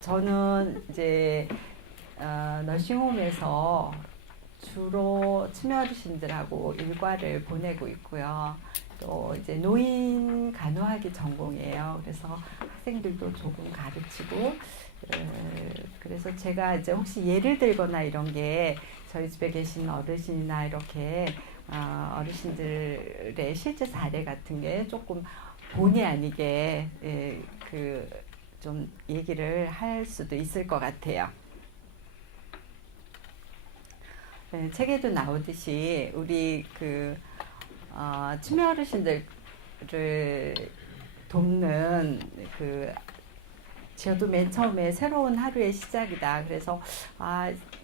저는 이제 너싱홈에서 주로 치매 어르신들하고 일과를 보내고 있고요. 또 이제 노인 간호학이 전공이에요. 그래서 학생들도 조금 가르치고, 그래서 제가 이제 혹시 예를 들거나 이런 게 저희 집에 계신 어르신이나 이렇게 어르신들의 실제 사례 같은 게 조금 본의 아니게 좀 얘기를 할 수도 있을 것 같아요. 네, 책에도 나오듯이 우리 치매 어르신들을 돕는 저도 맨 처음에 새로운 하루의 시작이다. 그래서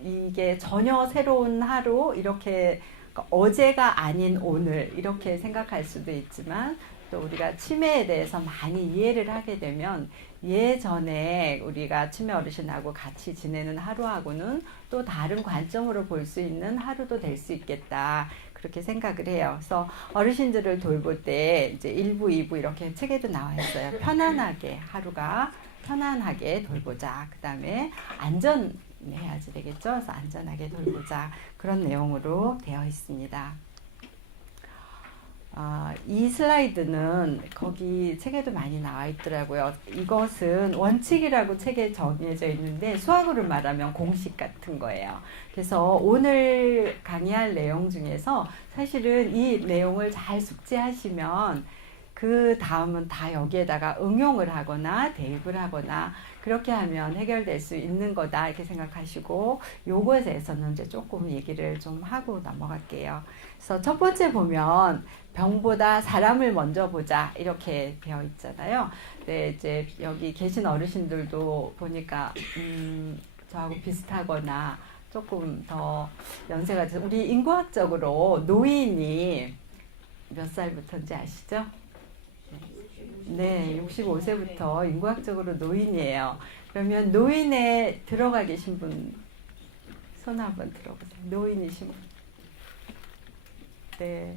이게 전혀 새로운 하루 이렇게 어제가 아닌 오늘 이렇게 생각할 수도 있지만 또 우리가 치매에 대해서 많이 이해를 하게 되면 예전에 우리가 치매 어르신하고 같이 지내는 하루하고는 또 다른 관점으로 볼 수 있는 하루도 될 수 있겠다. 그렇게 생각을 해요. 그래서 어르신들을 돌볼 때 이제 1부, 2부 이렇게 책에도 나와 있어요. 편안하게 하루가 편안하게 돌보자. 그 다음에 안전해야지 되겠죠. 그래서 안전하게 돌보자. 그런 내용으로 되어 있습니다. 이 슬라이드는 거기 책에도 많이 나와 있더라고요. 이것은 원칙이라고 책에 정해져 있는데 수학으로 말하면 공식 같은 거예요. 그래서 오늘 강의할 내용 중에서 사실은 이 내용을 잘 숙지하시면 그 다음은 다 여기에다가 응용을 하거나 대입을 하거나 그렇게 하면 해결될 수 있는 거다 이렇게 생각하시고 요거에 대해서는 이제 조금 얘기를 좀 하고 넘어갈게요. 그래서 첫 번째 보면 병보다 사람을 먼저 보자 이렇게 되어 있잖아요. 네, 이제 여기 계신 어르신들도 보니까 저하고 비슷하거나 조금 더 연세가 돼서 우리 인구학적으로 노인이 몇 살부터인지 아시죠? 네, 65세부터 인구학적으로 노인이에요. 그러면 노인에 들어가 계신 분 손 한번 들어보세요. 노인이신 분. 네.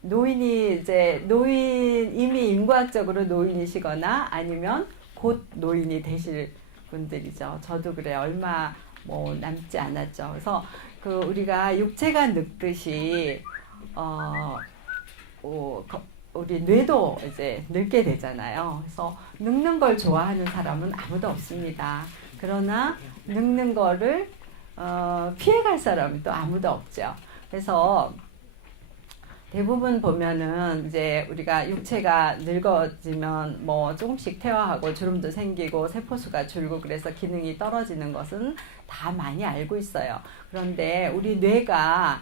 노인이 이제 이미 인구학적으로 노인이시거나 아니면 곧 노인이 되실 분들이죠. 저도 그래 얼마 남지 않았죠. 그래서 우리가 육체가 늙듯이 우리 뇌도 이제 늙게 되잖아요. 그래서 늙는 걸 좋아하는 사람은 아무도 없습니다. 그러나 늙는 거를 피해갈 사람은 또 아무도 없죠. 그래서 대부분 보면은 이제 우리가 육체가 늙어지면 조금씩 퇴화하고 주름도 생기고 세포수가 줄고 그래서 기능이 떨어지는 것은 다 많이 알고 있어요. 그런데 우리 뇌가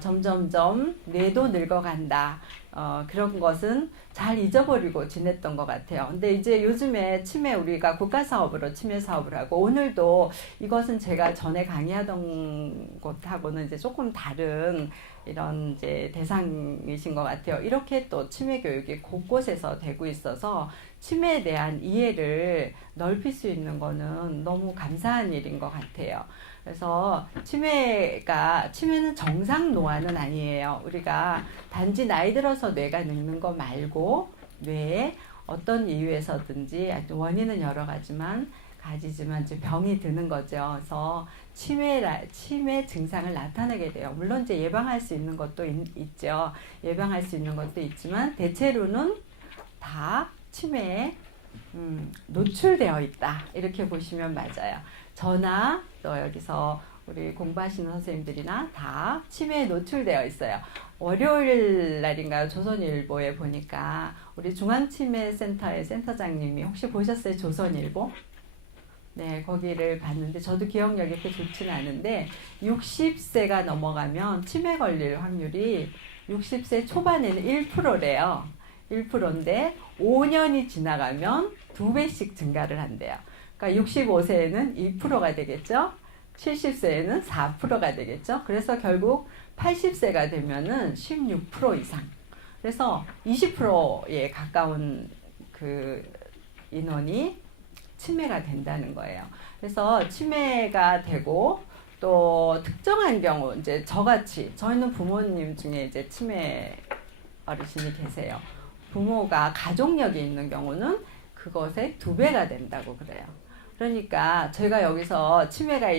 점점점 뇌도 늙어간다. 그런 것은 잘 잊어버리고 지냈던 것 같아요. 근데 이제 요즘에 치매 우리가 국가사업으로 치매 사업을 하고 오늘도 이것은 제가 전에 강의하던 것하고는 이제 조금 다른 이런 이제 대상이신 것 같아요. 이렇게 또 치매 교육이 곳곳에서 되고 있어서 치매에 대한 이해를 넓힐 수 있는 거는 너무 감사한 일인 것 같아요. 그래서 치매는 정상 노화는 아니에요. 우리가 단지 나이 들어서 뇌가 늙는 거 말고 뇌에 어떤 이유에서든지 원인은 여러 가지지만 이제 병이 드는 거죠. 그래서 치매 증상을 나타내게 돼요. 물론 이제 예방할 수 있는 것도 있죠. 예방할 수 있는 것도 있지만 대체로는 다 치매에 노출되어 있다. 이렇게 보시면 맞아요. 저나 또 여기서 우리 공부하시는 선생님들이나 다 치매에 노출되어 있어요. 월요일 날인가요? 조선일보에 보니까 우리 중앙치매센터의 센터장님이 혹시 보셨어요? 조선일보? 네, 거기를 봤는데 저도 기억력이 그렇게 좋지는 않은데 60세가 넘어가면 치매 걸릴 확률이 60세 초반에는 1%래요. 1%인데 5년이 지나가면 2배씩 증가를 한대요. 그러니까 65세에는 2%가 되겠죠. 70세에는 4%가 되겠죠. 그래서 결국 80세가 되면은 16% 이상. 그래서 20%에 가까운 인원이 치매가 된다는 거예요. 그래서 치매가 되고 또 특정한 경우 이제 저희는 부모님 중에 이제 치매 어르신이 계세요. 부모가 가족력이 있는 경우는 그것의 2배가 된다고 그래요. 그러니까 저희가 여기서 치매가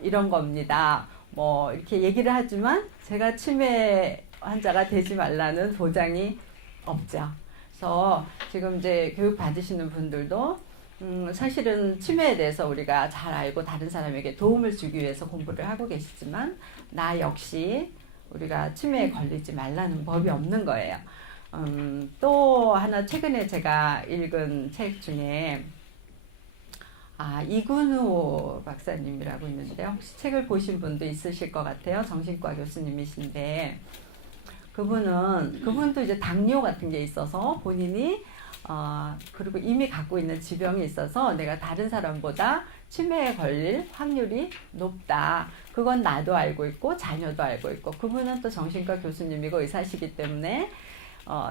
이런 겁니다. 뭐 이렇게 얘기를 하지만 제가 치매 환자가 되지 말라는 보장이 없죠. 그래서 지금 이제 교육 받으시는 분들도 사실은 치매에 대해서 우리가 잘 알고 다른 사람에게 도움을 주기 위해서 공부를 하고 계시지만 나 역시 우리가 치매에 걸리지 말라는 법이 없는 거예요. 또 하나 최근에 제가 읽은 책 중에 이근우 박사님이라고 있는데 혹시 책을 보신 분도 있으실 것 같아요. 정신과 교수님이신데 그분도 이제 당뇨 같은 게 있어서 본인이 그리고 이미 갖고 있는 지병이 있어서 내가 다른 사람보다 치매에 걸릴 확률이 높다. 그건 나도 알고 있고 자녀도 알고 있고 그분은 또 정신과 교수님이고 의사시기 때문에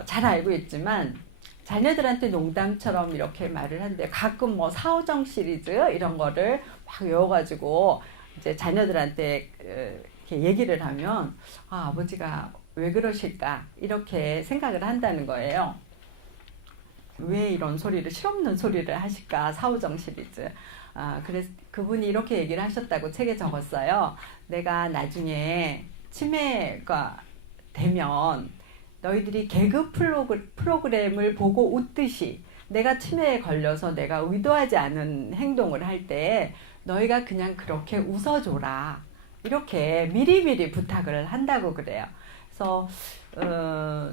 잘 알고 있지만 자녀들한테 농담처럼 이렇게 말을 하는데 가끔 뭐 사오정 시리즈 이런 거를 막 외워가지고 이제 자녀들한테 이렇게 얘기를 하면 아버지가 왜 그러실까 이렇게 생각을 한다는 거예요. 왜 이런 소리를 실없는 소리를 하실까 사오정 시리즈. 그래서 그분이 이렇게 얘기를 하셨다고 책에 적었어요. 내가 나중에 치매가 되면 너희들이 개그 프로그램을 보고 웃듯이 내가 치매에 걸려서 내가 의도하지 않은 행동을 할 때 너희가 그냥 그렇게 웃어줘라. 이렇게 미리미리 부탁을 한다고 그래요. 그래서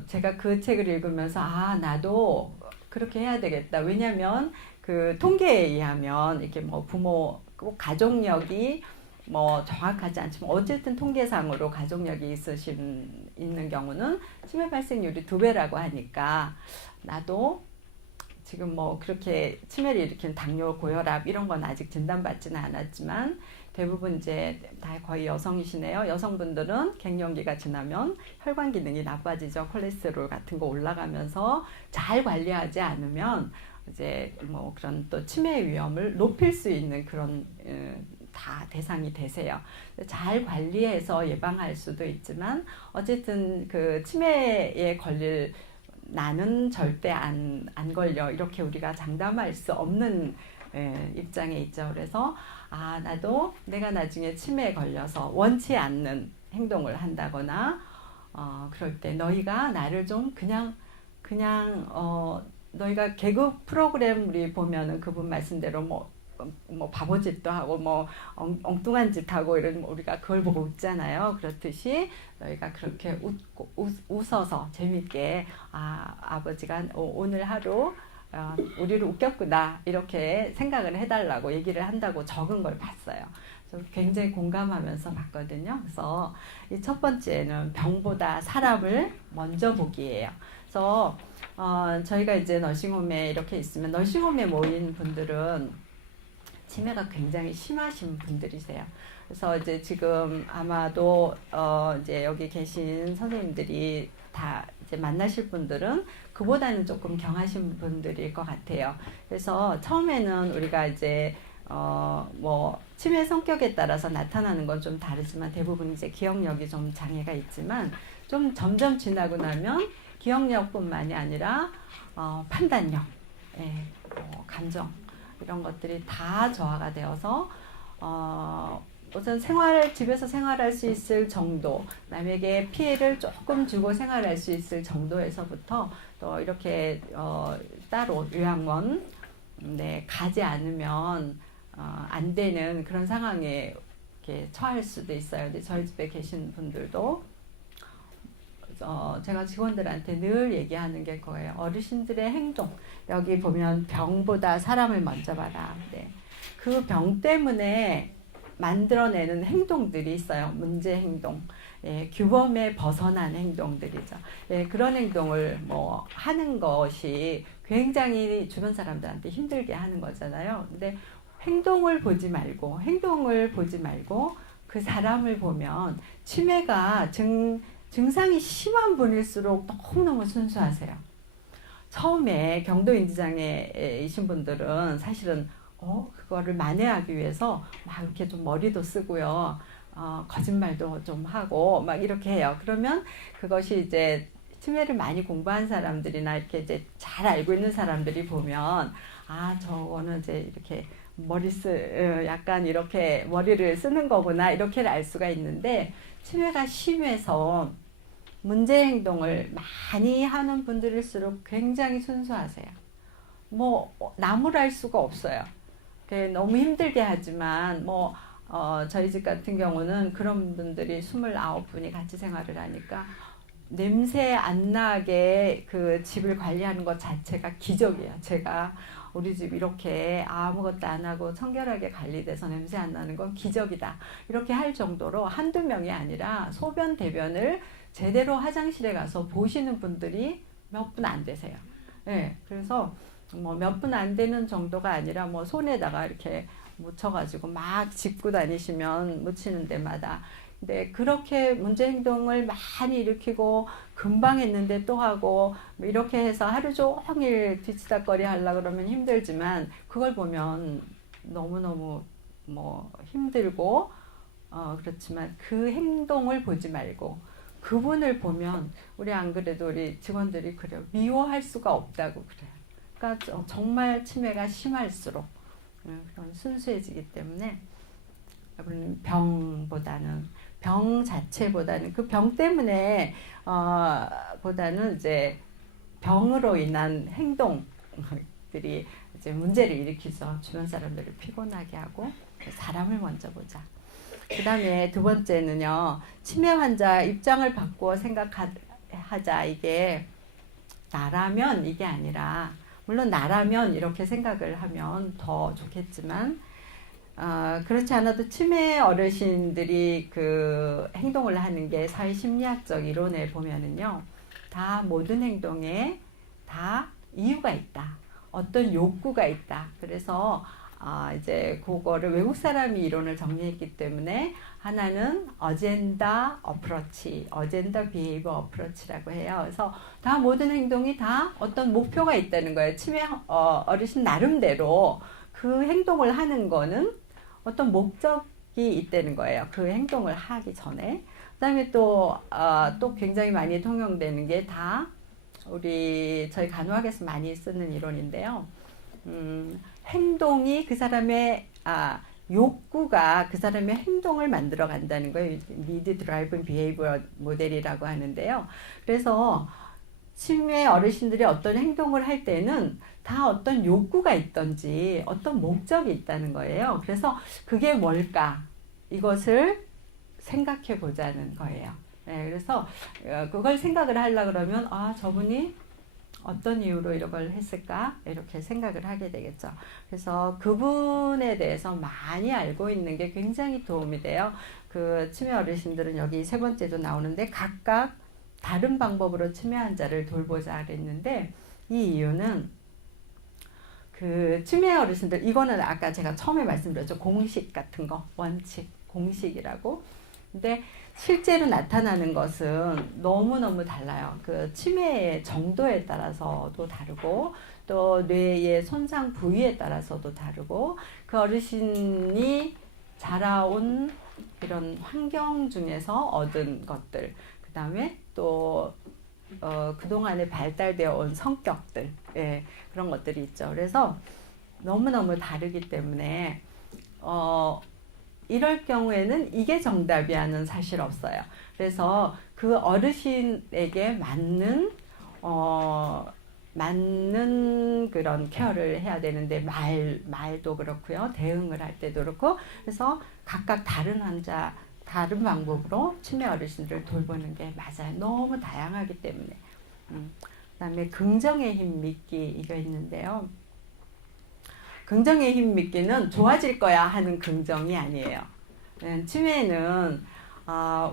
제가 그 책을 읽으면서 나도 그렇게 해야 되겠다. 왜냐하면 그 통계에 의하면 이렇게 뭐 부모 꼭 가족력이 뭐 정확하지 않지만 어쨌든 통계상으로 가족력이 있는 경우는 치매 발생률이 2배라고 하니까 나도 지금 뭐 그렇게 치매를 일으키는 당뇨, 고혈압 이런 건 아직 진단받지는 않았지만 대부분 이제 다 거의 여성이시네요. 여성분들은 갱년기가 지나면 혈관 기능이 나빠지죠. 콜레스테롤 같은 거 올라가면서 잘 관리하지 않으면 이제 뭐 그런 또 치매 위험을 높일 수 있는 그런 다 대상이 되세요. 잘 관리해서 예방할 수도 있지만 어쨌든 그 치매에 걸릴 나는 절대 안 걸려 이렇게 우리가 장담할 수 없는 입장에 있죠. 그래서 나도 내가 나중에 치매에 걸려서 원치 않는 행동을 한다거나 그럴 때 너희가 나를 좀 그냥 너희가 개그 프로그램 우리 보면은 그분 말씀대로 뭐 바보짓도 하고 뭐 엉뚱한 짓 하고 이런 우리가 그걸 보고 웃잖아요. 그렇듯이 너희가 그렇게 웃어서 재밌게 아버지가 오늘 하루 우리를 웃겼구나 이렇게 생각을 해달라고 얘기를 한다고 적은 걸 봤어요. 굉장히 공감하면서 봤거든요. 그래서 이 첫 번째는 병보다 사람을 먼저 보기예요. 그래서 저희가 이제 너싱홈에 이렇게 있으면 너싱홈에 모인 분들은 치매가 굉장히 심하신 분들이세요. 그래서 이제 지금 아마도 이제 여기 계신 선생님들이 다 이제 만나실 분들은 그보다는 조금 경하신 분들일 것 같아요. 그래서 처음에는 우리가 이제 뭐 치매 성격에 따라서 나타나는 건 좀 다르지만 대부분 이제 기억력이 좀 장애가 있지만 좀 점점 지나고 나면 기억력뿐만이 아니라 판단력, 감정 이런 것들이 다 저하가 되어서 우선 집에서 생활할 수 있을 정도, 남에게 피해를 조금 주고 생활할 수 있을 정도에서부터 또 이렇게 따로 요양원 가지 않으면 안 되는 그런 상황에 이렇게 처할 수도 있어요. 근데 저희 집에 계신 분들도 제가 직원들한테 늘 얘기하는 게 그거예요. 어르신들의 행동. 여기 보면 병보다 사람을 먼저 봐라. 그 병 때문에 만들어내는 행동들이 있어요. 문제 행동. 규범에 벗어난 행동들이죠. 그런 행동을 뭐 하는 것이 굉장히 주변 사람들한테 힘들게 하는 거잖아요. 근데 행동을 보지 말고 그 사람을 보면 치매가 증상이 심한 분일수록 너무너무 순수하세요. 처음에 경도인지장애이신 분들은 사실은 그거를 만회하기 위해서 막 이렇게 좀 머리도 쓰고요. 거짓말도 좀 하고 막 이렇게 해요. 그러면 그것이 이제 치매를 많이 공부한 사람들이나 이렇게 이제 잘 알고 있는 사람들이 보면 아, 저거는 이제 이렇게 약간 이렇게 머리를 쓰는 거구나 이렇게 알 수가 있는데 치매가 심해서 문제 행동을 많이 하는 분들일수록 굉장히 순수하세요. 뭐 나무랄 수가 없어요. 너무 힘들게 하지만 저희 집 같은 경우는 그런 분들이 29분이 같이 생활을 하니까 냄새 안 나게 그 집을 관리하는 것 자체가 기적이에요. 제가 우리 집 이렇게 아무것도 안 하고 청결하게 관리돼서 냄새 안 나는 건 기적이다. 이렇게 할 정도로 한두 명이 아니라 소변, 대변을 제대로 화장실에 가서 보시는 분들이 몇 분 안 되세요. 네, 그래서 뭐 몇 분 안 되는 정도가 아니라 뭐 손에다가 이렇게 묻혀가지고 막 짚고 다니시면 묻히는 데마다. 근데 그렇게 문제 행동을 많이 일으키고 금방 했는데 또 하고 이렇게 해서 하루 종일 뒤치다꺼리 하려고 그러면 힘들지만 그걸 보면 너무너무 뭐 힘들고 그렇지만 그 행동을 보지 말고 그분을 보면 우리 안 그래도 우리 직원들이 그래요. 미워할 수가 없다고 그래요. 그러니까 정말 치매가 심할수록 그런 순수해지기 때문에 병 자체보다는 그 병 때문에 보다는 이제 병으로 인한 행동들이 이제 문제를 일으키죠. 주변 사람들을 피곤하게 하고 사람을 먼저 보자. 그 다음에 두 번째는요. 치매 환자 입장을 바꾸어 생각하자. 이게 나라면 이게 아니라 물론 나라면 이렇게 생각을 하면 더 좋겠지만 그렇지 않아도 치매 어르신들이 그 행동을 하는 게 사회심리학적 이론에 보면은요. 다 모든 행동에 다 이유가 있다. 어떤 욕구가 있다. 그래서 이제 그거를 외국 사람이 이론을 정리했기 때문에 하나는 어젠다 어프로치, 어젠다 비헤이버 어프로치라고 해요. 그래서 다 모든 행동이 다 어떤 목표가 있다는 거예요. 치매 어르신 나름대로 그 행동을 하는 거는 어떤 목적이 있다는 거예요. 그 행동을 하기 전에. 그 다음에 또 굉장히 많이 통용되는 게 다 저희 간호학에서 많이 쓰는 이론인데요. 행동이 그 사람의 욕구가 그 사람의 행동을 만들어 간다는 거예요. Need Driven Behavior 모델이라고 하는데요. 그래서 치매 어르신들이 어떤 행동을 할 때는 다 어떤 욕구가 있던지 어떤 목적이 있다는 거예요. 그래서 그게 뭘까? 이것을 생각해 보자는 거예요. 네, 그래서 그걸 생각을 하려고 그러면 저분이 어떤 이유로 이런 걸 했을까? 이렇게 생각을 하게 되겠죠. 그래서 그분에 대해서 많이 알고 있는 게 굉장히 도움이 돼요. 그 치매 어르신들은 여기 세 번째도 나오는데 각각 다른 방법으로 치매 환자를 돌보자 그랬는데 이 이유는 그 치매 어르신들 이거는 아까 제가 처음에 말씀드렸죠. 공식 같은 거, 원칙, 공식이라고. 근데 실제로 나타나는 것은 너무너무 달라요. 그 치매의 정도에 따라서도 다르고 또 뇌의 손상 부위에 따라서도 다르고 그 어르신이 자라온 이런 환경 중에서 얻은 것들 그 다음에 또 그동안에 발달되어 온 성격들 그런 것들이 있죠. 그래서 너무너무 다르기 때문에 이럴 경우에는 이게 정답이야는 사실 없어요. 그래서 그 어르신에게 맞는 그런 케어를 해야 되는데 말도 그렇고요. 대응을 할 때도 그렇고 그래서 각각 다른 방법으로 치매 어르신들을 돌보는 게 맞아요. 너무 다양하기 때문에. 그다음에 긍정의 힘 믿기 이거 있는데요. 긍정의 힘 믿기는 좋아질 거야 하는 긍정이 아니에요. 치매는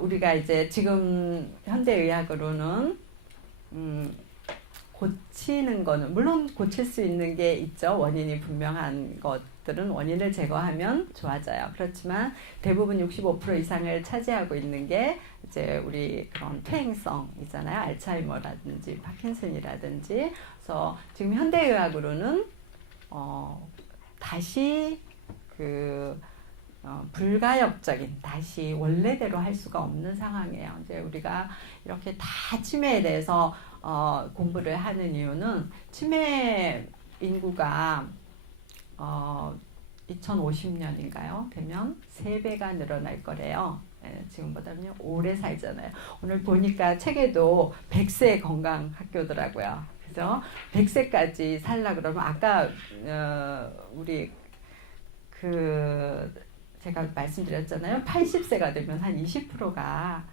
우리가 이제 지금 현대의학으로는 고치는 거는 물론 고칠 수 있는 게 있죠. 원인이 분명한 것들은 원인을 제거하면 좋아져요. 그렇지만 대부분 65% 이상을 차지하고 있는 게 이제 우리 그런 퇴행성이잖아요. 알츠하이머라든지 파킨슨이라든지. 그래서 지금 현대의학으로는 다시 그 불가역적인 다시 원래대로 할 수가 없는 상황이에요. 이제 우리가 이렇게 다 치매에 대해서 공부를 하는 이유는 치매 인구가 2050년인가요? 되면 3배가 늘어날 거래요. 지금보다는 오래 살잖아요. 오늘 보니까 책에도 100세 건강 학교더라고요. 그래서 100세까지 살라 그러면 아까 우리 제가 말씀드렸잖아요. 80세가 되면 한 20%가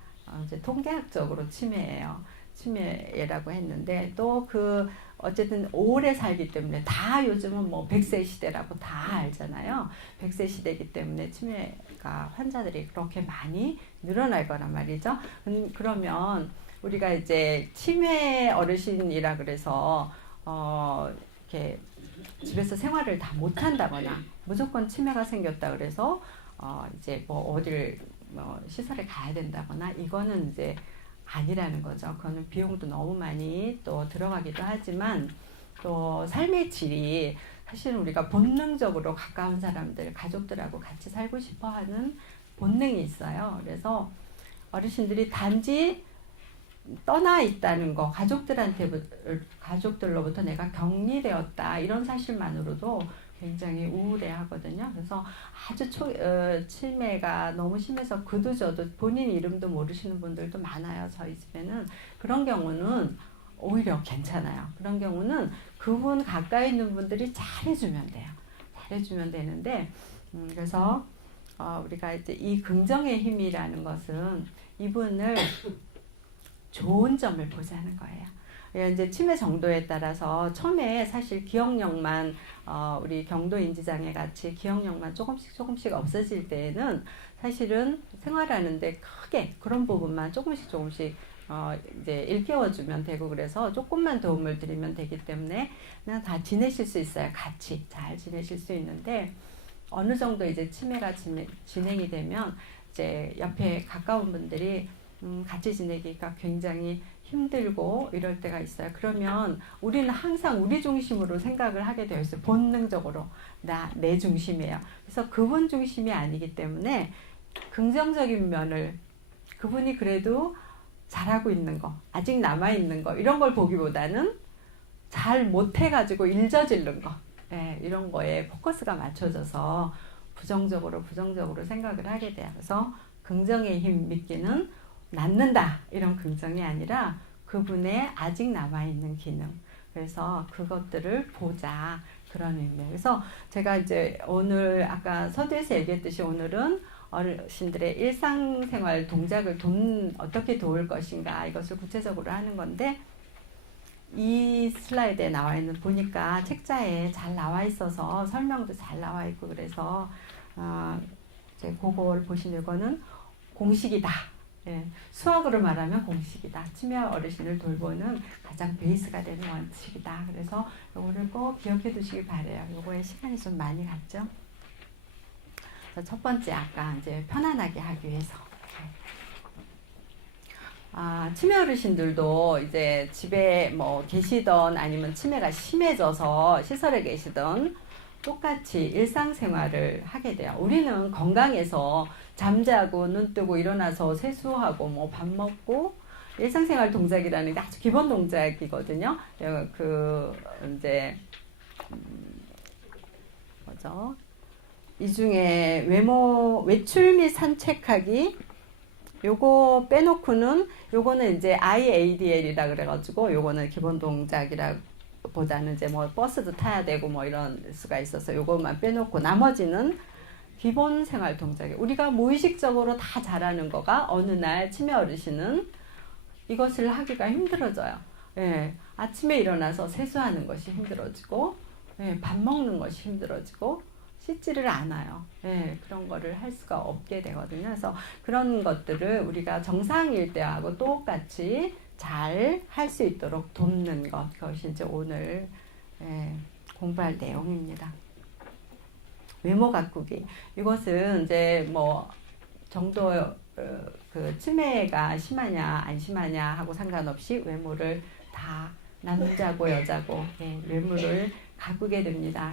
이제 통계학적으로 치매라고 했는데 또 어쨌든 오래 살기 때문에 다 요즘은 뭐 100세 시대라고 다 알잖아요. 100세 시대이기 때문에 치매가 환자들이 그렇게 많이 늘어날 거란 말이죠. 그러면 우리가 이제 치매 어르신이라 그래서 이렇게 집에서 생활을 다 못한다거나 무조건 치매가 생겼다 그래서 이제 뭐 어딜 시설에 가야 된다거나 이거는 이제 아니라는 거죠. 그거는 비용도 너무 많이 또 들어가기도 하지만 또 삶의 질이 사실 우리가 본능적으로 가까운 사람들, 가족들하고 같이 살고 싶어 하는 본능이 있어요. 그래서 어르신들이 단지 떠나 있다는 거, 가족들로부터 내가 격리되었다 이런 사실만으로도 굉장히 우울해 하거든요. 그래서 아주 치매가 너무 심해서 그도 저도 본인 이름도 모르시는 분들도 많아요. 저희 집에는. 그런 경우는 오히려 괜찮아요. 그런 경우는 그분 가까이 있는 분들이 잘해주면 돼요. 잘해주면 되는데 그래서 우리가 이제 이 긍정의 힘이라는 것은 이분을 좋은 점을 보자는 거예요. 이제 치매 정도에 따라서 처음에 사실 기억력만 우리 경도인지장애 같이 기억력만 조금씩 없어질 때에는 사실은 생활하는데 크게 그런 부분만 조금씩 이제 일깨워주면 되고 그래서 조금만 도움을 드리면 되기 때문에 그냥 다 지내실 수 있어요. 같이 잘 지내실 수 있는데 어느 정도 이제 치매가 진행이 되면 이제 옆에 가까운 분들이 같이 지내기가 굉장히 힘들고 이럴 때가 있어요. 그러면 우리는 항상 우리 중심으로 생각을 하게 되어 있어요. 본능적으로 내 중심이에요. 그래서 그분 중심이 아니기 때문에 긍정적인 면을 그분이 그래도 잘하고 있는 거, 아직 남아있는 거 이런 걸 보기보다는 잘 못해가지고 일저지른 거 이런 거에 포커스가 맞춰져서 부정적으로 생각을 하게 돼요. 그래서 긍정의 힘 믿기는 낫는다 이런 긍정이 아니라 그분의 아직 남아있는 기능 그래서 그것들을 보자 그런 의미예요. 그래서 제가 이제 오늘 아까 서두에서 얘기했듯이 오늘은 어르신들의 일상생활 동작을 어떻게 도울 것인가 이것을 구체적으로 하는 건데 이 슬라이드에 나와 있는 보니까 책자에 잘 나와 있어서 설명도 잘 나와 있고 그래서 이제 그걸 보시는 거는 공식이다. 수학으로 말하면 공식이다. 치매 어르신을 돌보는 가장 베이스가 되는 원칙이다. 그래서 이거를 꼭 기억해 두시기 바래요. 이거에 시간이 좀 많이 갔죠. 첫 번째 아까 이제 편안하게 하기 위해서. 치매 어르신들도 이제 집에 뭐 계시던 아니면 치매가 심해져서 시설에 계시던 똑같이 일상생활을 하게 돼요. 우리는 건강해서 잠자고 눈 뜨고 일어나서 세수하고 뭐 밥 먹고 일상생활 동작이라는 게 아주 기본 동작이거든요. 이제 뭐죠? 이 중에 외출 및 산책하기 요거 빼놓고는 요거는 이제 IADL이라 그래가지고 요거는 기본 동작이라 보다는 이제 뭐 버스도 타야 되고 뭐 이런 수가 있어서 요것만 빼놓고 나머지는 기본 생활 동작이 우리가 무의식적으로 다 잘하는 거가 어느 날 치매 어르신은 이것을 하기가 힘들어져요. 아침에 일어나서 세수하는 것이 힘들어지고 밥 먹는 것이 힘들어지고 씻지를 않아요. 그런 거를 할 수가 없게 되거든요. 그래서 그런 것들을 우리가 정상일 때하고 똑같이 잘 할 수 있도록 돕는 것 그것이 이제 오늘 공부할 내용입니다. 외모 가꾸기 이것은 이제 뭐 정도 그 치매가 심하냐 안 심하냐 하고 상관없이 외모를 다 남자고 여자고 외모를 가꾸게 됩니다.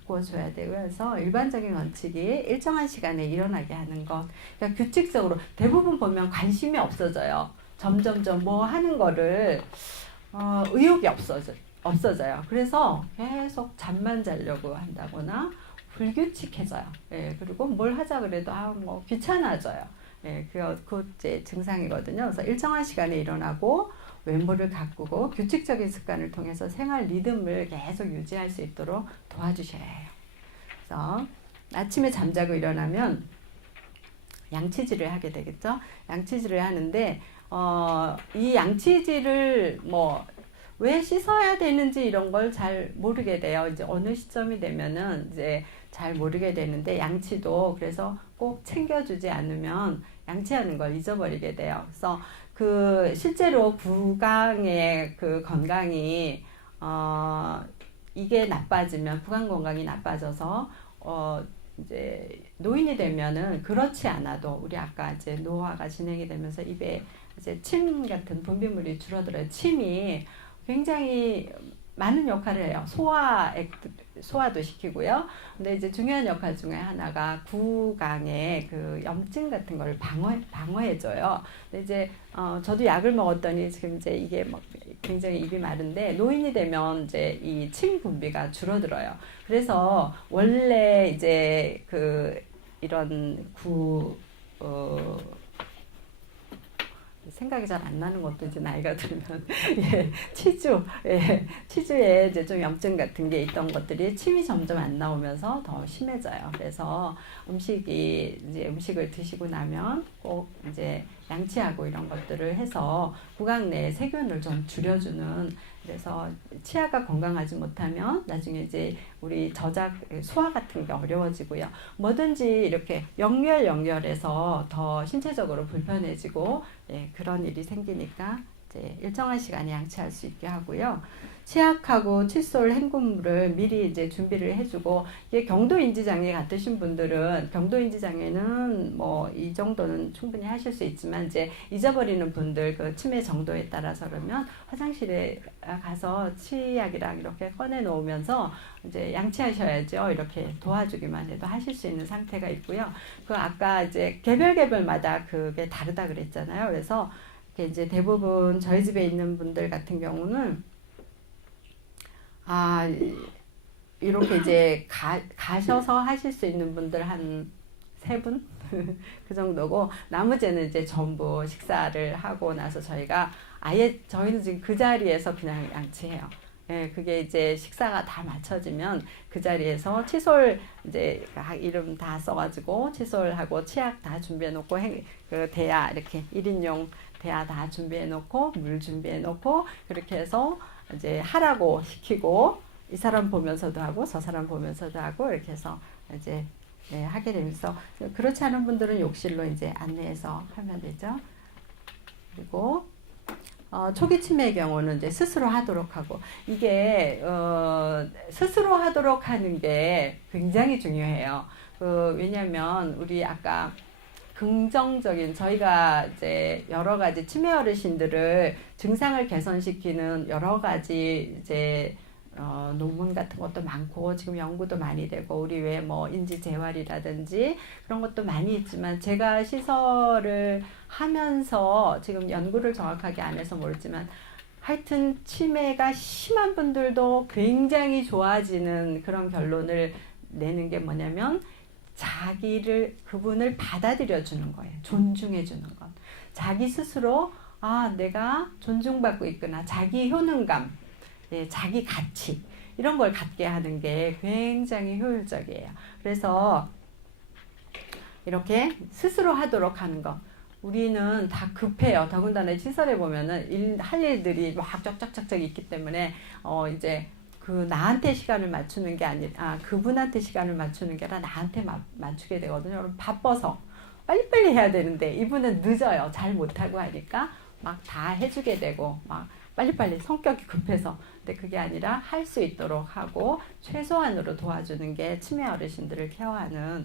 바꾸어 줘야 되고요. 그래서 일반적인 원칙이 일정한 시간에 일어나게 하는 것. 그러니까 규칙적으로 대부분 보면 관심이 없어져요. 점점점 뭐 하는 거를 의욕이 없어져요. 그래서 계속 잠만 자려고 한다거나 불규칙해져요. 예, 그리고 뭘 하자 그래도 뭐 귀찮아져요. 예, 그 이제 증상이거든요. 그래서 일정한 시간에 일어나고 외모를 가꾸고 규칙적인 습관을 통해서 생활 리듬을 계속 유지할 수 있도록 도와주셔야 해요. 그래서 아침에 잠자고 일어나면 양치질을 하게 되겠죠. 양치질을 하는데 이 양치질을 뭐 왜 씻어야 되는지 이런 걸 잘 모르게 돼요. 이제 어느 시점이 되면은 이제 잘 모르게 되는데 양치도 그래서 꼭 챙겨주지 않으면 양치하는 걸 잊어버리게 돼요. 그래서 그 실제로 구강의 그 건강이 이게 나빠지면 구강 건강이 나빠져서 이제 노인이 되면은 그렇지 않아도 우리 아까 이제 노화가 진행이 되면서 입에 이제 침 같은 분비물이 줄어들어요. 침이 굉장히 많은 역할을 해요. 소화도 시키고요. 근데 이제 중요한 역할 중에 하나가 구강의 그 염증 같은 걸 방어해줘요. 근데 이제 저도 약을 먹었더니 지금 이제 이게 막 굉장히 입이 마른데 노인이 되면 이제 이 침 분비가 줄어들어요. 그래서 원래 이제 그 이런 생각이 잘 안 나는 것도 이제 나이가 들면 예, 치주에 이제 좀 염증 같은 게 있던 것들이 침이 점점 안 나오면서 더 심해져요. 그래서 음식을 드시고 나면 꼭 이제 양치하고 이런 것들을 해서 구강 내 세균을 좀 줄여주는, 그래서 치아가 건강하지 못하면 나중에 이제 우리 소화 같은 게 어려워지고요. 뭐든지 이렇게 연결해서 더 신체적으로 불편해지고 그런 일이 생기니까 이제 일정한 시간에 양치할 수 있게 하고요. 치약하고 칫솔, 헹굼물을 미리 이제 준비를 해주고, 이게 경도인지장애 같으신 분들은 경도인지장애는 뭐 이 정도는 충분히 하실 수 있지만 이제 잊어버리는 분들 그 치매 정도에 따라서 그러면 화장실에 가서 치약이랑 이렇게 꺼내 놓으면서 이제 양치하셔야죠. 이렇게 도와주기만 해도 하실 수 있는 상태가 있고요. 그 아까 이제 개별마다 그게 다르다 그랬잖아요. 그래서 이제 대부분 저희 집에 있는 분들 같은 경우는 이렇게 이제 가셔서 하실 수 있는 분들 한 3분? 그 정도고, 나머지는 이제 전부 식사를 하고 나서 저희는 지금 그 자리에서 그냥 양치해요. 예, 그게 이제 식사가 다 맞춰지면 그 자리에서 칫솔 이제 이름 다 써가지고 칫솔하고 치약 다 준비해 놓고 그 대야 이렇게 1인용 대야 다 준비해 놓고 물 준비해 놓고 그렇게 해서 이제 하라고 시키고, 이 사람 보면서도 하고 저 사람 보면서도 하고 이렇게 해서 이제 하게 되면서, 그렇지 않은 분들은 욕실로 이제 안내해서 하면 되죠. 그리고 초기 치매의 경우는 이제 스스로 하도록 하고, 이게 스스로 하도록 하는 게 굉장히 중요해요. 왜냐하면 우리 아까 긍정적인, 저희가 이제 여러 가지 치매 어르신들을 증상을 개선시키는 여러 가지 이제 논문 같은 것도 많고 지금 연구도 많이 되고 우리 왜 뭐 인지 재활이라든지 그런 것도 많이 있지만, 제가 시설을 하면서 지금 연구를 정확하게 안 해서 모르지만 하여튼 치매가 심한 분들도 굉장히 좋아지는 그런 결론을 내는 게 뭐냐면, 그분을 받아들여 주는 거예요. 존중해 주는 것. 자기 스스로 내가 존중받고 있구나. 자기 효능감, 자기 가치, 이런 걸 갖게 하는 게 굉장히 효율적이에요. 그래서 이렇게 스스로 하도록 하는 것. 우리는 다 급해요. 더군다나 시설에 보면은 할 일들이 막 쫙쫙쫙쫙 있기 때문에 이제 나한테 시간을 맞추는 게 아니라 그분한테 시간을 맞추는 게 아니라 나한테 맞추게 되거든요. 여러분, 바빠서 빨리빨리 해야 되는데 이분은 늦어요. 잘 못하고 하니까 막 다 해주게 되고 막 빨리빨리 성격이 급해서. 근데 그게 아니라 할 수 있도록 하고 최소한으로 도와주는 게 치매 어르신들을 케어하는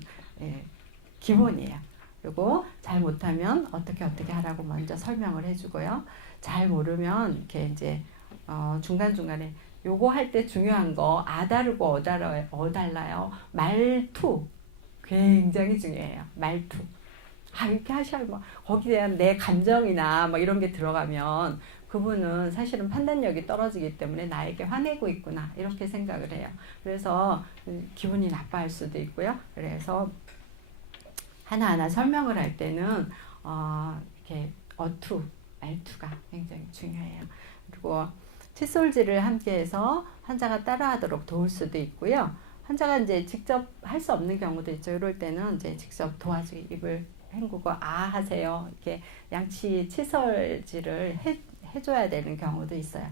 기본이에요. 그리고 잘 못하면 어떻게 하라고 먼저 설명을 해주고요. 잘 모르면 이렇게 이제 중간중간에 요거 할 때 중요한 거 아다르고 어달라요. 말투 굉장히 중요해요. 말투. 이렇게 하셔야 뭐 거기에 대한 내 감정이나 뭐 이런 게 들어가면 그분은 사실은 판단력이 떨어지기 때문에 나에게 화내고 있구나 이렇게 생각을 해요. 그래서 기분이 나빠할 수도 있고요. 그래서 하나하나 설명을 할 때는 이렇게 말투가 굉장히 중요해요. 그리고 칫솔질을 함께해서 환자가 따라하도록 도울 수도 있고요. 환자가 이제 직접 할 수 없는 경우도 있죠. 이럴 때는 이제 직접 도와주기, 입을 헹구고 하세요. 이렇게 양치 칫솔질을 해줘야 되는 경우도 있어요.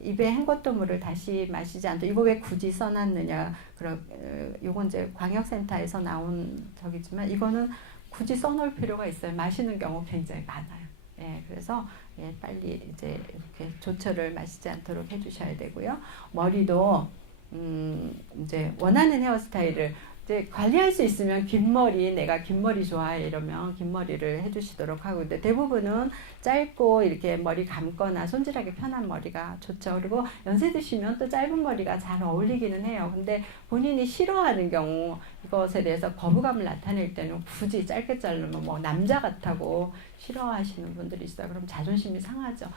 입에 헹궈도물을 다시 마시지 않도록 이거 왜 굳이 써놨느냐. 요건 이제 광역센터에서 나온 적이지만 이거는 굳이 써놓을 필요가 있어요. 마시는 경우 굉장히 많아요. 예, 그래서 빨리 이제 이렇게 조처를 마시지 않도록 해주셔야 되고요. 머리도 이제 원하는 헤어스타일을 이제 관리할 수 있으면 긴 머리, 내가 긴 머리 좋아해 이러면 긴 머리를 해주시도록 하고, 근데 대부분은 짧고 이렇게 머리 감거나 손질하기 편한 머리가 좋죠. 그리고 연세 드시면 또 짧은 머리가 잘 어울리기는 해요. 근데 본인이 싫어하는 경우, 이것에 대해서 거부감을 나타낼 때는 굳이 짧게 자르면 뭐 남자 같다고 싫어하시는 분들이 있어요. 그럼 자존심이 상하죠.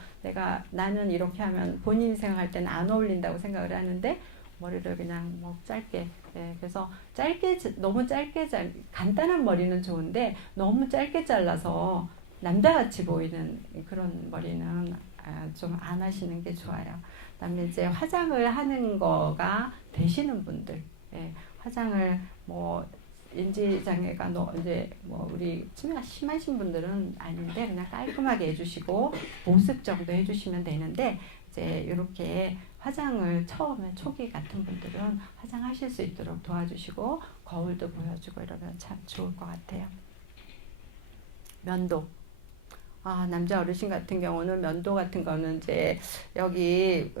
나는 이렇게 하면 본인이 생각할 때는 안 어울린다고 생각을 하는데 머리를 그냥 뭐 짧게, 그래서 너무 짧게 간단한 머리는 좋은데 너무 짧게 잘라서 남자같이 보이는 그런 머리는 좀 안 하시는 게 좋아요. 그다음에 이제 화장을 하는 거가 되시는 분들, 화장을 뭐 인지장애가 이제 뭐 우리 치매가 심하신 분들은 아닌데 그냥 깔끔하게 해주시고 보습 정도 해주시면 되는데, 이제 이렇게 화장을 처음에 초기 같은 분들은 화장하실 수 있도록 도와주시고 거울도 보여주고 이러면 참 좋을 것 같아요. 면도. 남자 어르신 같은 경우는 면도 같은 거는 이제 여기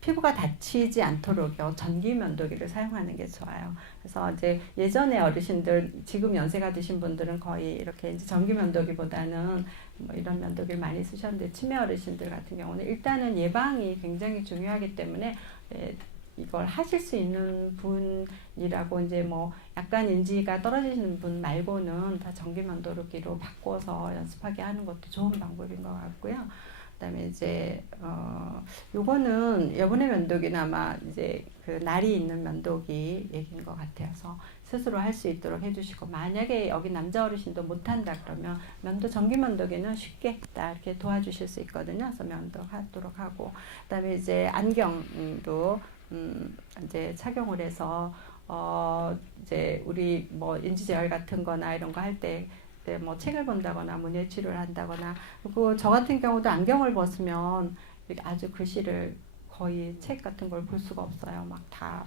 피부가 다치지 않도록요, 전기 면도기를 사용하는 게 좋아요. 그래서 이제 예전에 어르신들, 지금 연세가 드신 분들은 거의 이렇게 이제 전기 면도기보다는 뭐 이런 면도기를 많이 쓰셨는데, 치매 어르신들 같은 경우는 일단은 예방이 굉장히 중요하기 때문에 이걸 하실 수 있는 분이라고 이제 뭐 약간 인지가 떨어지시는 분 말고는 다 전기 면도기로 바꿔서 연습하게 하는 것도 좋은 방법인 것 같고요. 그다음에 이제 요거는 여분의 면도기는 아마 이제 그 날이 있는 면도기 얘기인 것 같아서 스스로 할 수 있도록 해주시고, 만약에 여기 남자 어르신도 못한다 그러면 전기 면도기는 쉽게 딱 이렇게 도와주실 수 있거든요. 그래서 면도하도록 하고, 그다음에 이제 안경도 이제 착용을 해서 이제 우리 뭐 인지재활 같은 거나 이런 거 할 때 뭐 책을 본다거나 문예 치료를 한다거나, 그리고 저 같은 경우도 안경을 벗으면 아주 글씨를 거의 책 같은 걸 볼 수가 없어요. 막 다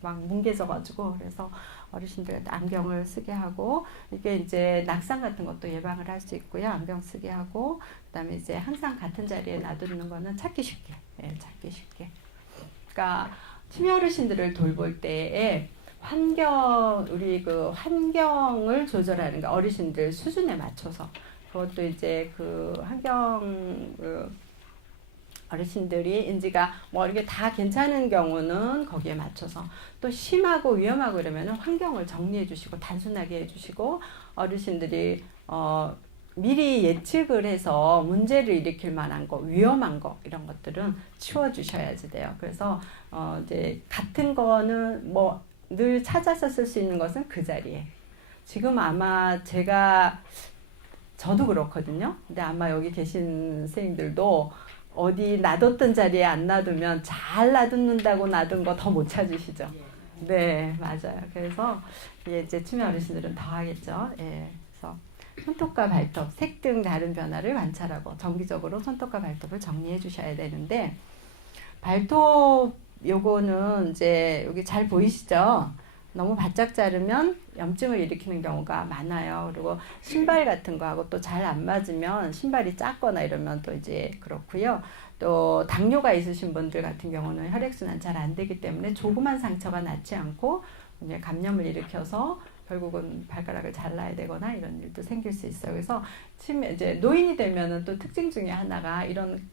뭉개져 가지고, 그래서 어르신들 안경을 쓰게 하고, 이게 이제 낙상 같은 것도 예방을 할 수 있고요. 안경 쓰게 하고, 그다음에 이제 항상 같은 자리에 놔두는 거는 찾기 쉽게. 그러니까 치매 어르신들을 돌볼 때에 우리 그 환경을 조절하는 거, 어르신들 수준에 맞춰서, 그것도 이제 그 어르신들이 인지가 뭐 이렇게 다 괜찮은 경우는 거기에 맞춰서, 또 심하고 위험하고 이러면은 환경을 정리해 주시고 단순하게 해 주시고, 어르신들이 미리 예측을 해서 문제를 일으킬 만한 거, 위험한 거 이런 것들은 치워 주셔야지 돼요. 그래서 이제 같은 거는 뭐 늘 찾아서 쓸 수 있는 것은 그 자리에. 지금 아마 저도 그렇거든요. 근데 아마 여기 계신 선생님들도 어디 놔뒀던 자리에 안 놔두면 잘 놔둔다고 놔둔 거 더 못 찾으시죠. 네, 맞아요. 그래서 이제 치매 어르신들은 더 하겠죠. 그래서 손톱과 발톱, 색 등 다른 변화를 관찰하고 정기적으로 손톱과 발톱을 정리해 주셔야 되는데, 발톱 요거는 이제 여기 잘 보이시죠? 너무 바짝 자르면 염증을 일으키는 경우가 많아요. 그리고 신발 같은 거하고 또 잘 안 맞으면 신발이 작거나 이러면 또 이제 그렇고요. 또 당뇨가 있으신 분들 같은 경우는 혈액순환 잘 안 되기 때문에 조그만 상처가 낫지 않고 이제 감염을 일으켜서 결국은 발가락을 잘라야 되거나 이런 일도 생길 수 있어요. 그래서 이제 노인이 되면은 또 특징 중에 하나가 이런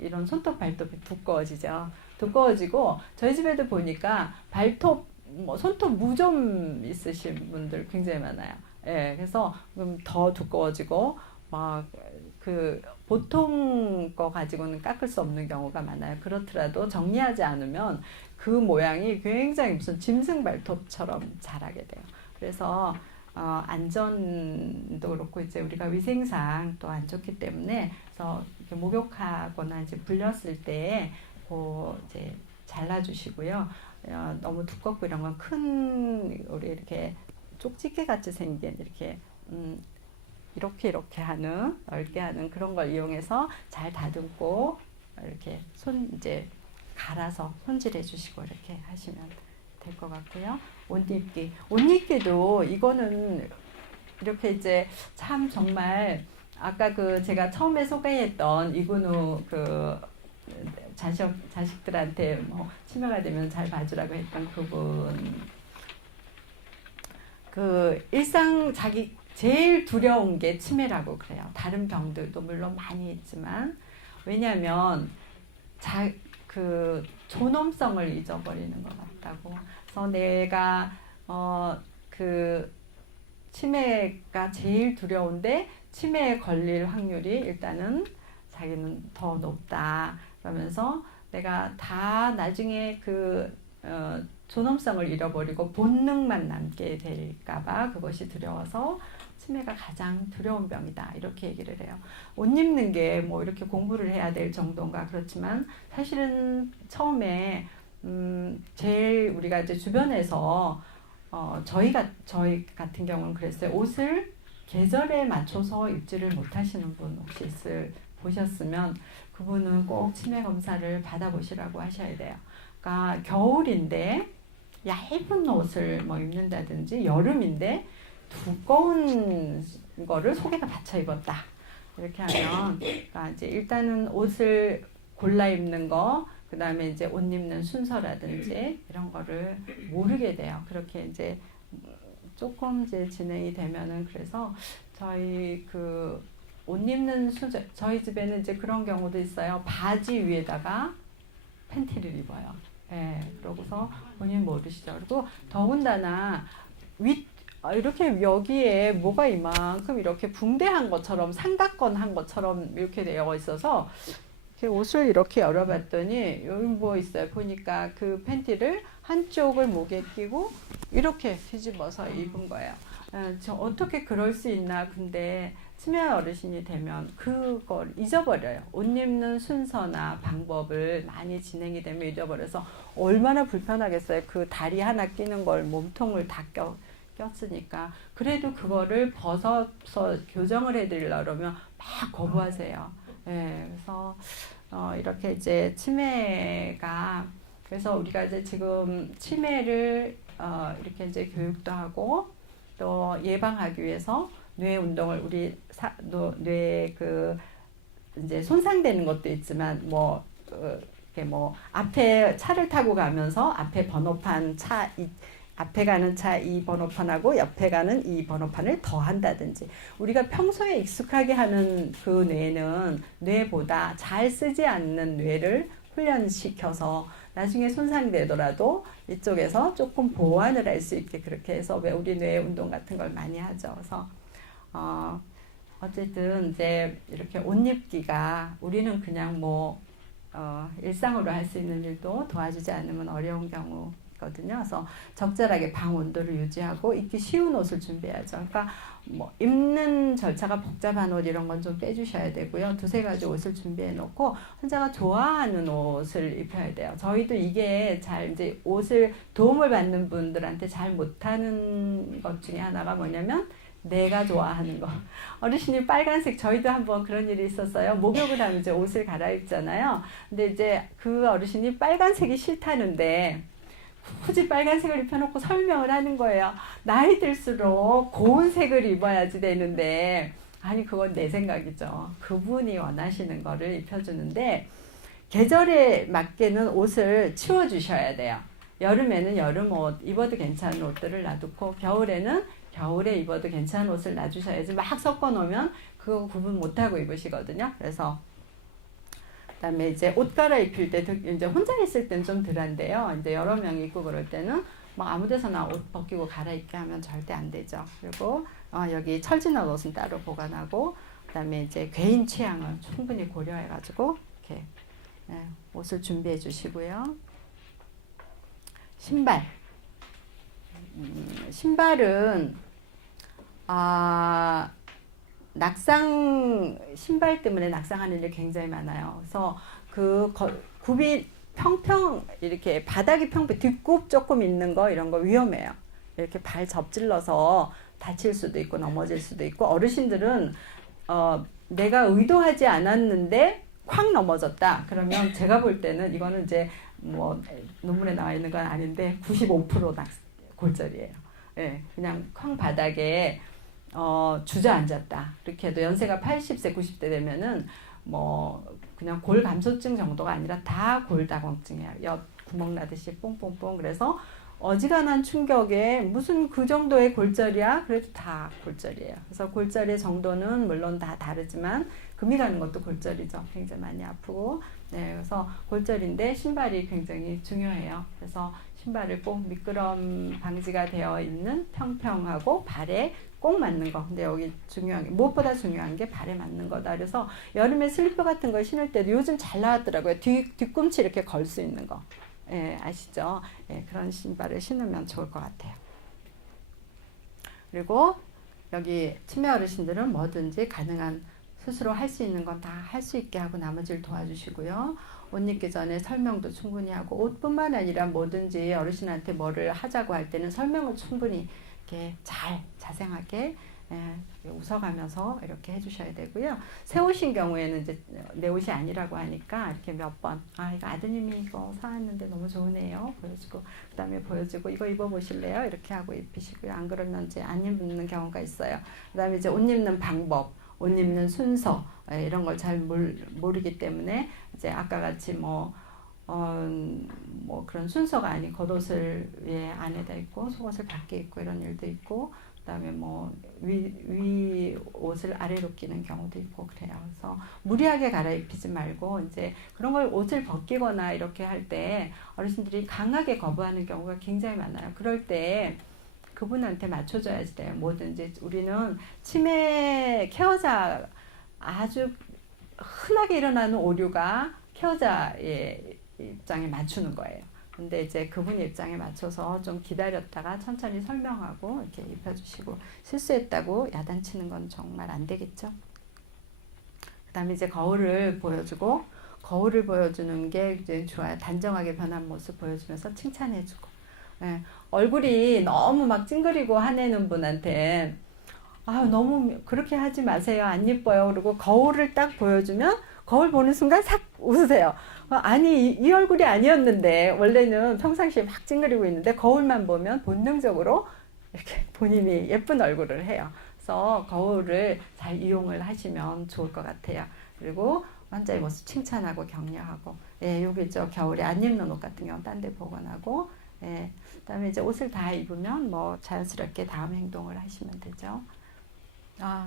이런 손톱 발톱이 두꺼워지죠. 두꺼워지고 저희 집에도 보니까 발톱 뭐 손톱 무좀 있으신 분들 굉장히 많아요. 예, 그래서 더 두꺼워지고 막 그 보통 거 가지고는 깎을 수 없는 경우가 많아요. 그렇더라도 정리하지 않으면 그 모양이 굉장히 무슨 짐승 발톱처럼 자라게 돼요. 그래서 안전도 그렇고 이제 우리가 위생상 또 안 좋기 때문에 그래서 이렇게 목욕하거나 이제 불렸을 때 이제 잘라주시고요. 너무 두껍고 이런 건 큰 우리 이렇게 쪽집게 같이 생긴 이렇게 하는 넓게 하는 그런 걸 이용해서 잘 다듬고 이렇게 이제 갈아서 손질해 주시고 이렇게 하시면 될 것 같고요. 옷입기도 이거는 이렇게 이제 참 정말 아까 그 제가 처음에 소개했던 이근우 그 자식들한테 뭐 치매가 되면 잘 봐주라고 했던 그분 그 일상 자기 제일 두려운 게 치매라고 그래요. 다른 병들도 물론 많이 있지만 왜냐하면 그 존엄성을 잊어버리는 것 같다고. 그래서 내가 그 치매가 제일 두려운데 치매에 걸릴 확률이 일단은 자기는 더 높다. 그러면서 내가 다 나중에 그 존엄성을 잃어버리고 본능만 남게 될까봐 그것이 두려워서 치매가 가장 두려운 병이다. 이렇게 얘기를 해요. 옷 입는 게 뭐 이렇게 공부를 해야 될 정도인가 그렇지만 사실은 처음에 제일 우리가 이제 주변에서 저희 같은 경우는 그랬어요. 옷을 계절에 맞춰서 입지를 못하시는 분 혹시 보셨으면 그분은 꼭 치매 검사를 받아보시라고 하셔야 돼요. 그러니까 겨울인데 얇은 옷을 뭐 입는다든지 여름인데 두꺼운 거를 속에다 받쳐 입었다. 이렇게 하면 그러니까 이제 일단은 옷을 골라 입는 거, 그 다음에 이제 옷 입는 순서라든지 이런 거를 모르게 돼요. 그렇게 이제 조금 이제 진행이 되면은 그래서 저희 그 옷 입는 순서 저희 집에는 이제 그런 경우도 있어요. 바지 위에다가 팬티를 입어요. 예, 그러고서 본인 모르시죠. 그리고 더군다나 이렇게 여기에 뭐가 이만큼 이렇게 붕대한 것처럼 삼각건한 것처럼 이렇게 되어 있어서 이렇게 옷을 이렇게 열어봤더니 여기 뭐 있어요. 보니까 그 팬티를 한쪽을 목에 끼고 이렇게 뒤집어서 입은 거예요. 저 어떻게 그럴 수 있나. 근데 치매 어르신이 되면 그걸 잊어버려요. 옷 입는 순서나 방법을 많이 진행이 되면 잊어버려서 얼마나 불편하겠어요. 그 다리 하나 끼는 걸 몸통을 다 꼈으니까. 그래도 그거를 벗어서 교정을 해드리려고 그러면 막 거부하세요. 네, 그래서 이렇게 이제 치매가 그래서 우리가 이제 지금 치매를 이렇게 이제 교육도 하고 또 예방하기 위해서 뇌 운동을 우리 뇌 그 이제 손상되는 것도 있지만 이렇게 앞에 차를 타고 가면서 앞에 번호판 앞에 가는 차 이 번호판하고 옆에 가는 이 번호판을 더한다든지 우리가 평소에 익숙하게 하는 그 뇌보다 잘 쓰지 않는 뇌를 훈련시켜서 나중에 손상되더라도 이쪽에서 조금 보완을 할 수 있게 그렇게 해서 왜 우리 뇌 운동 같은 걸 많이 하죠. 그래서 어쨌든 이제 이렇게 옷 입기가 우리는 그냥 일상으로 할 수 있는 일도 도와주지 않으면 어려운 경우거든요. 그래서 적절하게 방 온도를 유지하고 입기 쉬운 옷을 준비해야죠. 그러니까 입는 절차가 복잡한 옷 이런 건 좀 빼주셔야 되고요. 두세 가지 옷을 준비해 놓고 환자가 좋아하는 옷을 입혀야 돼요. 저희도 이게 잘 이제 옷을 도움을 받는 분들한테 잘 못하는 것 중에 하나가 뭐냐면 내가 좋아하는 거. 어르신이 빨간색, 저희도 한번 그런 일이 있었어요. 목욕을 하면 이제 옷을 갈아입잖아요. 근데 이제 그 어르신이 빨간색이 싫다는데 굳이 빨간색을 입혀놓고 설명을 하는 거예요. 나이 들수록 고운 색을 입어야지 되는데, 아니 그건 내 생각이죠. 그분이 원하시는 거를 입혀주는데 계절에 맞게는 옷을 치워주셔야 돼요. 여름에는 여름 옷 입어도 괜찮은 옷들을 놔두고 겨울에는 겨울에 입어도 괜찮은 옷을 놔주셔야지 막 섞어 놓으면 그거 구분 못하고 입으시거든요. 그래서 그다음에 이제 옷 갈아입힐 때 이제 혼자 있을 때는 좀 덜한데요. 이제 여러 명이 있고 그럴 때는 뭐 아무데서나 옷 벗기고 갈아입게 하면 절대 안 되죠. 그리고 여기 철진한 옷은 따로 보관하고, 그다음에 이제 개인 취향을 충분히 고려해가지고 이렇게 옷을 준비해 주시고요. 신발은 신발 때문에 낙상하는 일 굉장히 많아요. 그래서 굽이 평평 이렇게 바닥이 평평 뒷굽 조금 있는 거 이런 거 위험해요. 이렇게 발 접질러서 다칠 수도 있고 넘어질 수도 있고, 어르신들은 내가 의도하지 않았는데 콱 넘어졌다. 그러면 제가 볼 때는 이거는 이제 뭐 논문에 나와 있는 건 아닌데 95% 골절이에요. 예, 그냥 쾅 바닥에 주저앉았다. 이렇게 해도 연세가 80세, 90대 되면은 뭐 그냥 골 감소증 정도가 아니라 다 골다공증이에요. 옆 구멍 나듯이 뽕뽕뽕. 그래서 어지간한 충격에 무슨 그 정도의 골절이야? 그래도 다 골절이에요. 그래서 골절의 정도는 물론 다 다르지만 금이 가는 것도 골절이죠. 굉장히 많이 아프고. 네, 그래서 골절인데 신발이 굉장히 중요해요. 그래서 신발을 꼭 미끄럼 방지가 되어 있는 평평하고 발에 꼭 맞는 거. 근데 여기 중요한 게, 무엇보다 중요한 게 발에 맞는 거다. 그래서 여름에 슬리퍼 같은 걸 신을 때도 요즘 잘 나왔더라고요. 뒤꿈치 이렇게 걸 수 있는 거. 예, 아시죠? 예, 그런 신발을 신으면 좋을 것 같아요. 그리고 여기 치매 어르신들은 뭐든지 가능한 스스로 할 수 있는 건 다 할 수 있게 하고 나머지를 도와주시고요. 옷 입기 전에 설명도 충분히 하고, 옷뿐만 아니라 뭐든지 어르신한테 뭐를 하자고 할 때는 설명을 충분히 이렇게 자세하게 웃어가면서 이렇게 해주셔야 되고요. 새 옷인 경우에는 이제 내 옷이 아니라고 하니까 이렇게 몇 번, 이거 아드님이 이거 사왔는데 너무 좋으네요. 보여주고, 그 다음에 보여주고, 이거 입어보실래요? 이렇게 하고 입히시고요. 안 그러면 이제 안 입는 경우가 있어요. 그 다음에 이제 옷 입는 방법, 옷 입는 순서, 이런 걸 잘 모르기 때문에 이제 아까 같이 뭐 그런 순서가 아닌 겉옷을 안에다 입고 속옷을 밖에 입고 이런 일도 있고, 그다음에 뭐 위 옷을 아래로 끼는 경우도 있고 그래요. 그래서 무리하게 갈아입히지 말고, 이제 그런 걸 옷을 벗기거나 이렇게 할 때 어르신들이 강하게 거부하는 경우가 굉장히 많아요. 그럴 때 그분한테 맞춰줘야지 돼요. 뭐든지. 우리는 치매 케어자, 아주 흔하게 일어나는 오류가 케어자의 입장에 맞추는 거예요. 근데 이제 그분 입장에 맞춰서 좀 기다렸다가 천천히 설명하고 이렇게 입혀주시고, 실수했다고 야단치는 건 정말 안 되겠죠. 그 다음에 이제 거울을 보여주고, 거울을 보여주는 게 이제 좋아요. 단정하게 변한 모습 보여주면서 칭찬해주고. 예, 얼굴이 너무 막 찡그리고 화내는 분한테 너무 그렇게 하지 마세요. 안 예뻐요. 그리고 거울을 딱 보여주면 거울 보는 순간 싹 웃으세요. 아니 이 얼굴이 아니었는데, 원래는 평상시에 막 찡그리고 있는데 거울만 보면 본능적으로 이렇게 본인이 예쁜 얼굴을 해요. 그래서 거울을 잘 이용을 하시면 좋을 것 같아요. 그리고 환자의 모습 칭찬하고 격려하고, 여기죠. 겨울에 안 입는 옷 같은 경우는 딴 데 보관하고, 그다음에 이제 옷을 다 입으면 뭐 자연스럽게 다음 행동을 하시면 되죠.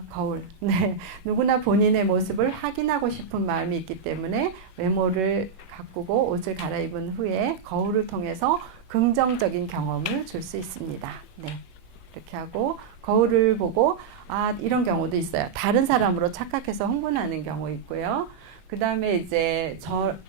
거울. 네. 누구나 본인의 모습을 확인하고 싶은 마음이 있기 때문에 외모를 가꾸고 옷을 갈아입은 후에 거울을 통해서 긍정적인 경험을 줄 수 있습니다. 네. 이렇게 하고 거울을 보고 이런 경우도 있어요. 다른 사람으로 착각해서 흥분하는 경우 있고요. 그 다음에 이제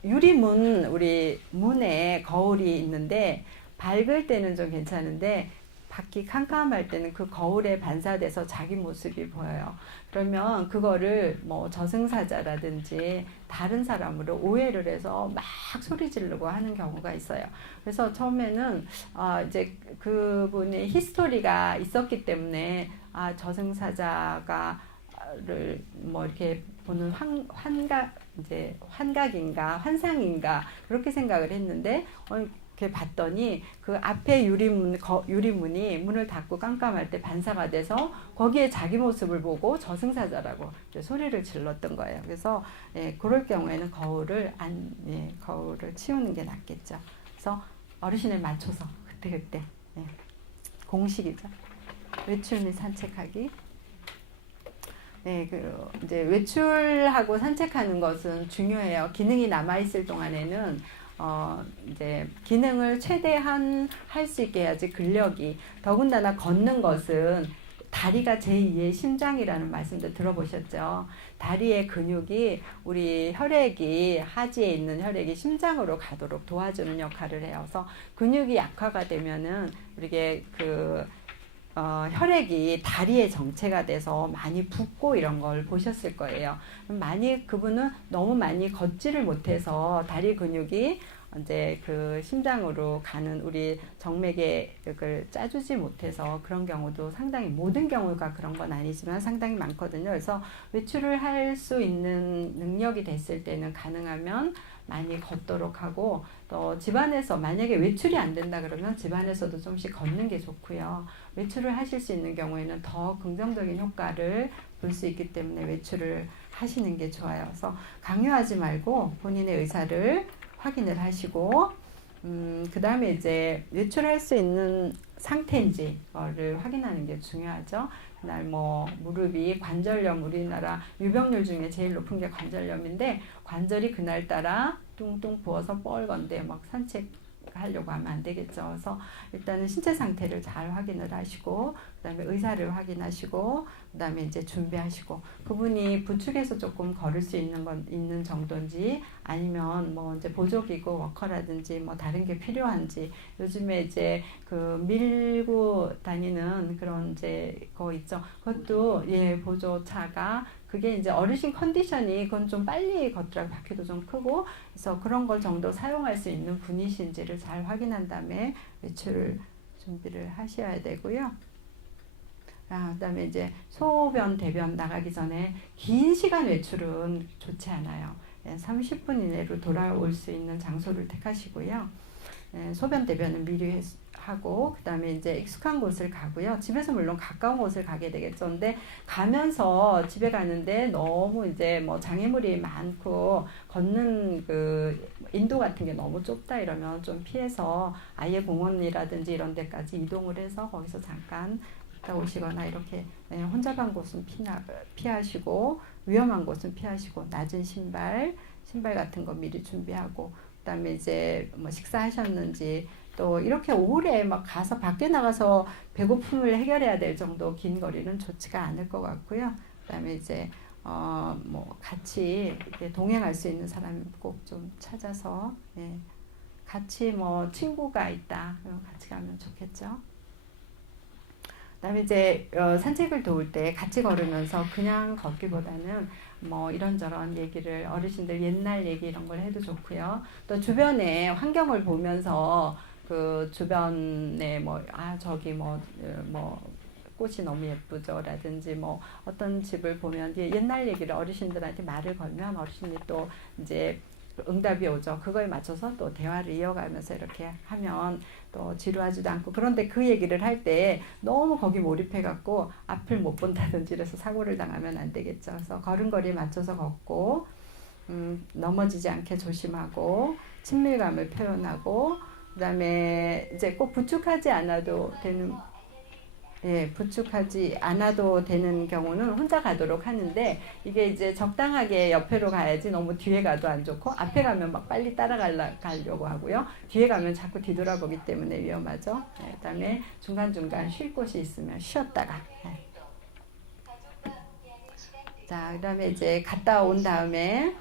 유리문, 우리 문에 거울이 있는데 밝을 때는 좀 괜찮은데 밖이 캄캄할 때는 그 거울에 반사돼서 자기 모습이 보여요. 그러면 그거를 뭐 저승사자라든지 다른 사람으로 오해를 해서 막 소리 지르고 하는 경우가 있어요. 그래서 처음에는 이제 그분의 히스토리가 있었기 때문에 저승사자가를 뭐 이렇게 보는 환각인가 환상인가 그렇게 생각을 했는데 이렇게 봤더니 그 앞에 유리문이 문을 닫고 깜깜할 때 반사가 돼서 거기에 자기 모습을 보고 저승사자라고 소리를 질렀던 거예요. 그래서 그럴 경우에는 거울을 치우는 게 낫겠죠. 그래서 어르신을 맞춰서 그때 공식이죠. 외출 및 산책하기. 네, 이제 외출하고 산책하는 것은 중요해요. 기능이 남아있을 동안에는, 이제 기능을 최대한 할 수 있게 해야지 근력이. 더군다나 걷는 것은 다리가 제2의 심장이라는 말씀도 들어보셨죠? 다리의 근육이 우리 혈액이 하지에 있는 혈액이 심장으로 가도록 도와주는 역할을 해요. 그래서 근육이 약화가 되면은 우리게 혈액이 다리에 정체가 돼서 많이 붓고 이런 걸 보셨을 거예요. 많이 그분은 너무 많이 걷지를 못해서 다리 근육이 이제 그 심장으로 가는 우리 정맥을 짜주지 못해서 그런 경우도 상당히 모든 경우가 그런 건 아니지만 상당히 많거든요. 그래서 외출을 할 수 있는 능력이 됐을 때는 가능하면 많이 걷도록 하고 또 집안에서 만약에 외출이 안 된다 그러면 집안에서도 좀씩 걷는 게 좋고요. 외출을 하실 수 있는 경우에는 더 긍정적인 효과를 볼 수 있기 때문에 외출을 하시는 게 좋아요. 그래서 강요하지 말고 본인의 의사를 확인을 하시고 그 다음에 이제 외출할 수 있는 상태인지를 확인하는 게 중요하죠. 그날 뭐 무릎이 관절염, 우리나라 유병률 중에 제일 높은 게 관절염인데 관절이 그날따라 뚱뚱 부어서 뻘건데 막 산책하려고 하면 안 되겠죠. 그래서 일단은 신체 상태를 잘 확인을 하시고 그다음에 의사를 확인하시고 그다음에 이제 준비하시고 그분이 부축해서 조금 걸을 수 있는 정도인지 아니면 뭐 이제 보조기구 워커라든지 뭐 다른 게 필요한지 요즘에 이제 그 밀고 다니는 그런 이제 거 있죠. 그것도 보조차가 그게 이제 어르신 컨디션이 그건 좀 빨리 걷더라고 바퀴도 좀 크고 그래서 그런 걸 정도 사용할 수 있는 분이신지를 잘 확인한 다음에 외출 준비를 하셔야 되고요. 그다음에 이제 소변, 대변 나가기 전에 긴 시간 외출은 좋지 않아요. 30분 이내로 돌아올 수 있는 장소를 택하시고요. 소변, 대변은 미리 하고 그다음에 이제 익숙한 곳을 가고요. 집에서 물론 가까운 곳을 가게 되겠죠. 근데 가면서 집에 가는데 너무 이제 뭐 장애물이 많고 걷는 그 인도 같은 게 너무 좁다 이러면 좀 피해서 아예 공원이라든지 이런 데까지 이동을 해서 거기서 잠깐 있다 오시거나 이렇게 혼자 간 곳은 피하시고 위험한 곳은 피하시고 낮은 신발 같은 거 미리 준비하고 그다음에 이제 뭐 식사하셨는지 또 이렇게 오래 막 가서 밖에 나가서 배고픔을 해결해야 될 정도 긴 거리는 좋지가 않을 것 같고요. 그다음에 이제 뭐 같이 이렇게 동행할 수 있는 사람 꼭 좀 찾아서 같이 뭐 친구가 있다 그럼 같이 가면 좋겠죠. 그다음에 이제 산책을 도울 때 같이 걸으면서 그냥 걷기보다는 뭐 이런저런 얘기를 어르신들 옛날 얘기 이런 걸 해도 좋고요. 또 주변의 환경을 보면서 그 주변에 뭐 저기 뭐 꽃이 너무 예쁘죠 라든지 뭐 어떤 집을 보면 옛날 얘기를 어르신들한테 말을 걸면 어르신이 또 이제 응답이 오죠. 그거에 맞춰서 또 대화를 이어가면서 이렇게 하면 또 지루하지도 않고 그런데 그 얘기를 할 때 너무 거기 몰입해갖고 앞을 못 본다든지 그래서 사고를 당하면 안 되겠죠. 그래서 걸음걸이에 맞춰서 걷고 넘어지지 않게 조심하고 친밀감을 표현하고 그다음에 이제 꼭 부축하지 않아도 되는 경우는 혼자 가도록 하는데 이게 이제 적당하게 옆으로 가야지 너무 뒤에 가도 안 좋고 앞에 가면 막 빨리 따라가려고 하고요. 뒤에 가면 자꾸 뒤돌아보기 때문에 위험하죠. 그다음에 중간중간 쉴 곳이 있으면 쉬었다가 자 그다음에 이제 갔다 온 다음에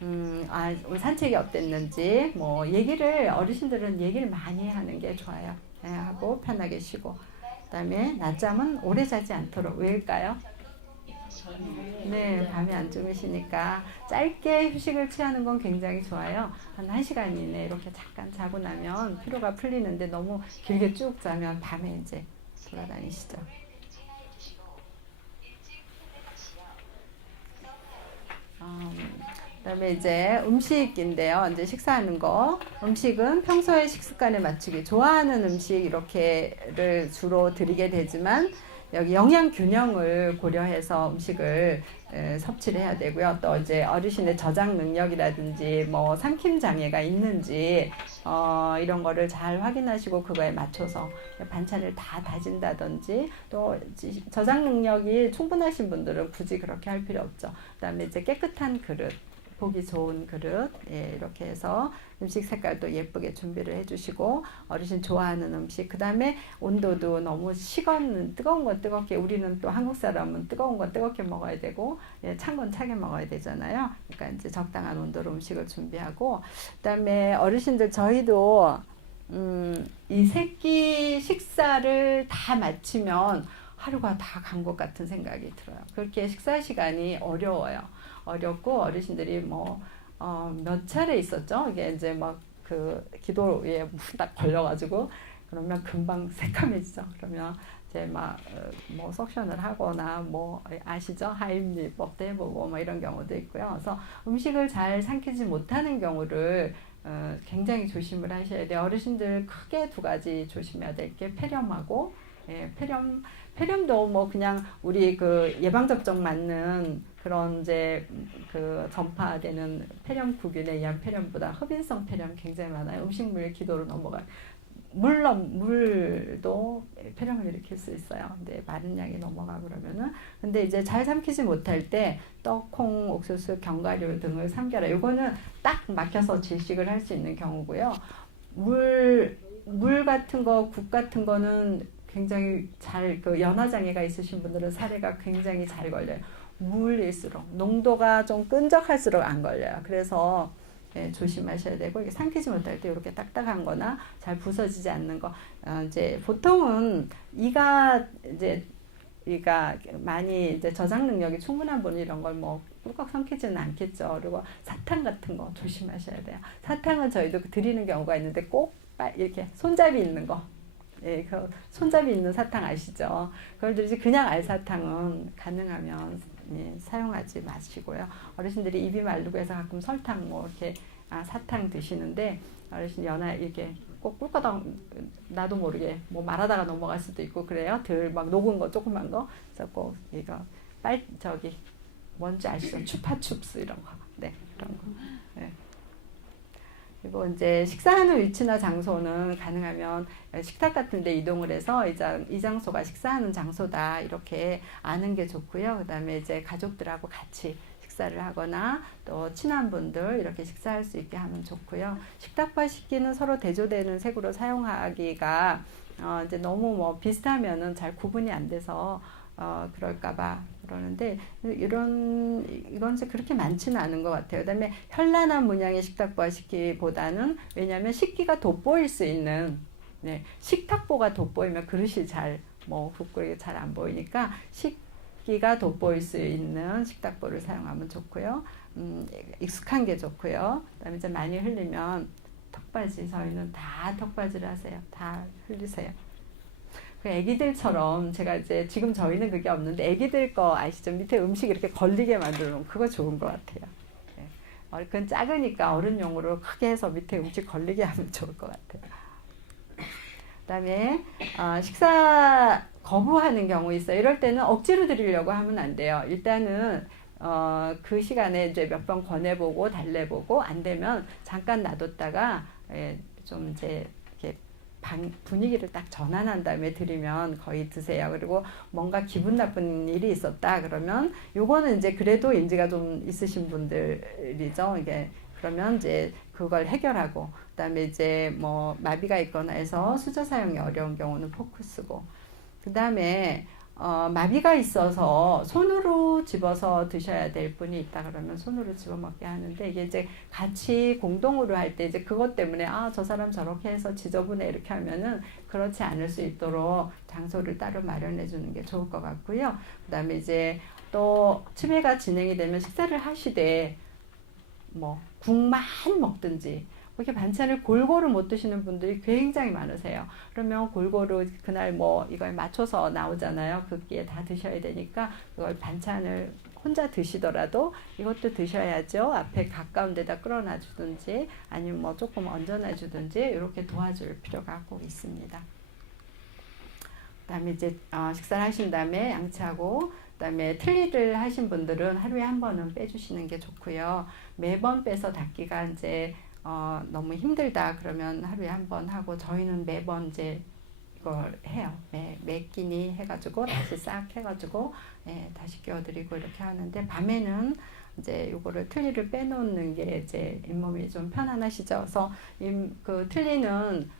오늘 산책이 어땠는지 뭐 어르신들은 얘기를 많이 하는 게 좋아요. 하고 편하게 쉬고 그다음에 낮잠은 오래 자지 않도록 왜일까요? 네, 밤에 안 주무시니까 짧게 휴식을 취하는 건 굉장히 좋아요. 한 1시간 이내 이렇게 잠깐 자고 나면 피로가 풀리는데 너무 길게 쭉 자면 밤에 이제 돌아다니시죠. 그다음에 이제 음식인데요. 이제 식사하는 거. 음식은 평소에 식습관에 맞추기. 좋아하는 음식 이렇게를 주로 드리게 되지만 여기 영양 균형을 고려해서 음식을 섭취를 해야 되고요. 또 이제 어르신의 저장 능력이라든지 뭐 삼킴 장애가 있는지 이런 거를 잘 확인하시고 그거에 맞춰서 반찬을 다 다진다든지, 또 저장 능력이 충분하신 분들은 굳이 그렇게 할 필요 없죠. 그다음에 이제 깨끗한 그릇, 보기 좋은 그릇, 이렇게 해서 음식 색깔도 예쁘게 준비를 해주시고, 어르신 좋아하는 음식, 그 다음에 온도도 너무 뜨거운 건 뜨겁게, 우리는 또 한국 사람은 뜨거운 건 뜨겁게 먹어야 되고 찬 건 차게 먹어야 되잖아요. 그러니까 이제 적당한 온도로 음식을 준비하고, 그 다음에 어르신들 저희도 이 세끼 식사를 다 마치면 하루가 다 간 것 같은 생각이 들어요. 그렇게 식사 시간이 어렵고 어르신들이 몇 차례 있었죠. 이게 이제 막 그 기도에 딱 걸려가지고 그러면 금방 새까매지죠. 그러면 이제 뭐 석션을 하거나 뭐 아시죠? 하임리법도 해보고 뭐 이런 경우도 있고요. 그래서 음식을 잘 삼키지 못하는 경우를 굉장히 조심을 하셔야 돼요. 어르신들 크게 두 가지 조심해야 될 게 폐렴하고, 폐렴도 뭐 그냥 우리 그 예방접종 맞는 그런 이제 그 전파되는 폐렴구균에 의한 폐렴보다 흡인성 폐렴 굉장히 많아요. 음식물 기도로 넘어가요. 물론 물도 폐렴을 일으킬 수 있어요. 근데 많은 양이 넘어가고 그러면은, 근데 이제 잘 삼키지 못할 때 떡, 콩, 옥수수, 견과류 등을 삼겨라. 이거는 딱 막혀서 질식을 할 수 있는 경우고요. 물 같은 거, 국 같은 거는 굉장히 그 연화장애가 있으신 분들은 사례가 굉장히 잘 걸려요. 물일수록 농도가 좀 끈적할수록 안 걸려요. 그래서 조심하셔야 되고, 이게 삼키지 못할 때 이렇게 딱딱한 거나 잘 부서지지 않는 거, 이제 보통은 이가 많이 이제 저장 능력이 충분한 분이 이런 걸 뭐 꿀꺽 삼키지는 않겠죠. 그리고 사탕 같은 거 조심하셔야 돼요. 사탕은 저희도 드리는 경우가 있는데 꼭 이렇게 손잡이 있는 거, 그 손잡이 있는 사탕 아시죠? 그걸 드리지, 그냥 알사탕은 가능하면 사용하지 마시고요. 어르신들이 입이 마르고 해서 가끔 설탕 뭐 이렇게 사탕 드시는데, 어르신 이렇게 꼭 꿀꺽 나도 모르게 뭐 말하다가 넘어갈 수도 있고 그래요. 막 녹은 거 조그만 거. 그래서 꼭 이거 뭔지 아시죠? 추파춥스 이런 거. 네, 그런 거. 네. 그리고 이제 식사하는 위치나 장소는 가능하면 식탁 같은 데 이동을 해서 이 장소가 식사하는 장소다 이렇게 아는 게 좋고요. 그 다음에 이제 가족들하고 같이 식사를 하거나 또 친한 분들 이렇게 식사할 수 있게 하면 좋고요. 식탁과 식기는 서로 대조되는 색으로 사용하기가 이제 너무 뭐 비슷하면은 잘 구분이 안 돼서 그럴까봐 그러는데, 이건 이제 그렇게 많지는 않은 것 같아요. 그다음에 현란한 문양의 식탁보와 식기보다는, 왜냐하면 식기가 돋보일 수 있는, 식탁보가 돋보이면 그릇이 국그릇이 잘 안 보이니까 식기가 돋보일 수 있는 식탁보를 사용하면 좋고요. 익숙한 게 좋고요. 그다음에 이제 많이 흘리면 턱받이, 저희는 다 턱받이를 하세요. 다 흘리세요. 그 애기들처럼 제가 이제 지금 저희는 그게 없는데 애기들 거 아시죠? 밑에 음식 이렇게 걸리게 만들어 놓으면 그거 좋은 것 같아요. 그건 작으니까 어른용으로 크게 해서 밑에 음식 걸리게 하면 좋을 것 같아요. 그다음에 식사 거부하는 경우 있어요. 이럴 때는 억지로 드리려고 하면 안 돼요. 일단은 그 시간에 이제 몇 번 권해보고 달래보고 안 되면 잠깐 놔뒀다가 좀 이제 분위기를 딱 전환한 다음에 드리면 거의 드세요. 그리고 뭔가 기분 나쁜 일이 있었다 그러면, 요거는 이제 그래도 인지가 좀 있으신 분들이죠. 이게 그러면 이제 그걸 해결하고, 그다음에 이제 뭐 마비가 있거나 해서 수저 사용이 어려운 경우는 포크 쓰고, 그다음에 마비가 있어서 손으로 집어서 드셔야 될 분이 있다 그러면 손으로 집어 먹게 하는데, 이게 이제 같이 공동으로 할 때 이제 그것 때문에 저 사람 저렇게 해서 지저분해 이렇게 하면은 그렇지 않을 수 있도록 장소를 따로 마련해 주는 게 좋을 것 같고요. 그다음에 이제 또 치매가 진행이 되면 식사를 하시되 뭐 국만 먹든지, 이렇게 반찬을 골고루 못 드시는 분들이 굉장히 많으세요. 그러면 골고루 그날 뭐 이걸 맞춰서 나오잖아요. 그게 다 드셔야 되니까 그걸 반찬을 혼자 드시더라도 이것도 드셔야죠. 앞에 가까운 데다 끌어놔 주든지 아니면 뭐 조금 얹어놔 주든지 이렇게 도와줄 필요가 꼭 있습니다. 그다음에 이제 식사를 하신 다음에 양치하고 그다음에 틀니를 하신 분들은 하루에 한 번은 빼주시는 게 좋고요. 매번 빼서 닦기가 이제 너무 힘들다 그러면 하루에 한 번 하고 저희는 매번 이제 이걸 해요. 매 끼니 해가지고 다시 싹 해가지고 다시 끼워드리고 이렇게 하는데 밤에는 이제 요거를 틀니를 빼놓는 게 이제 잇몸이 좀 편안하시죠. 그래서 그 틀니는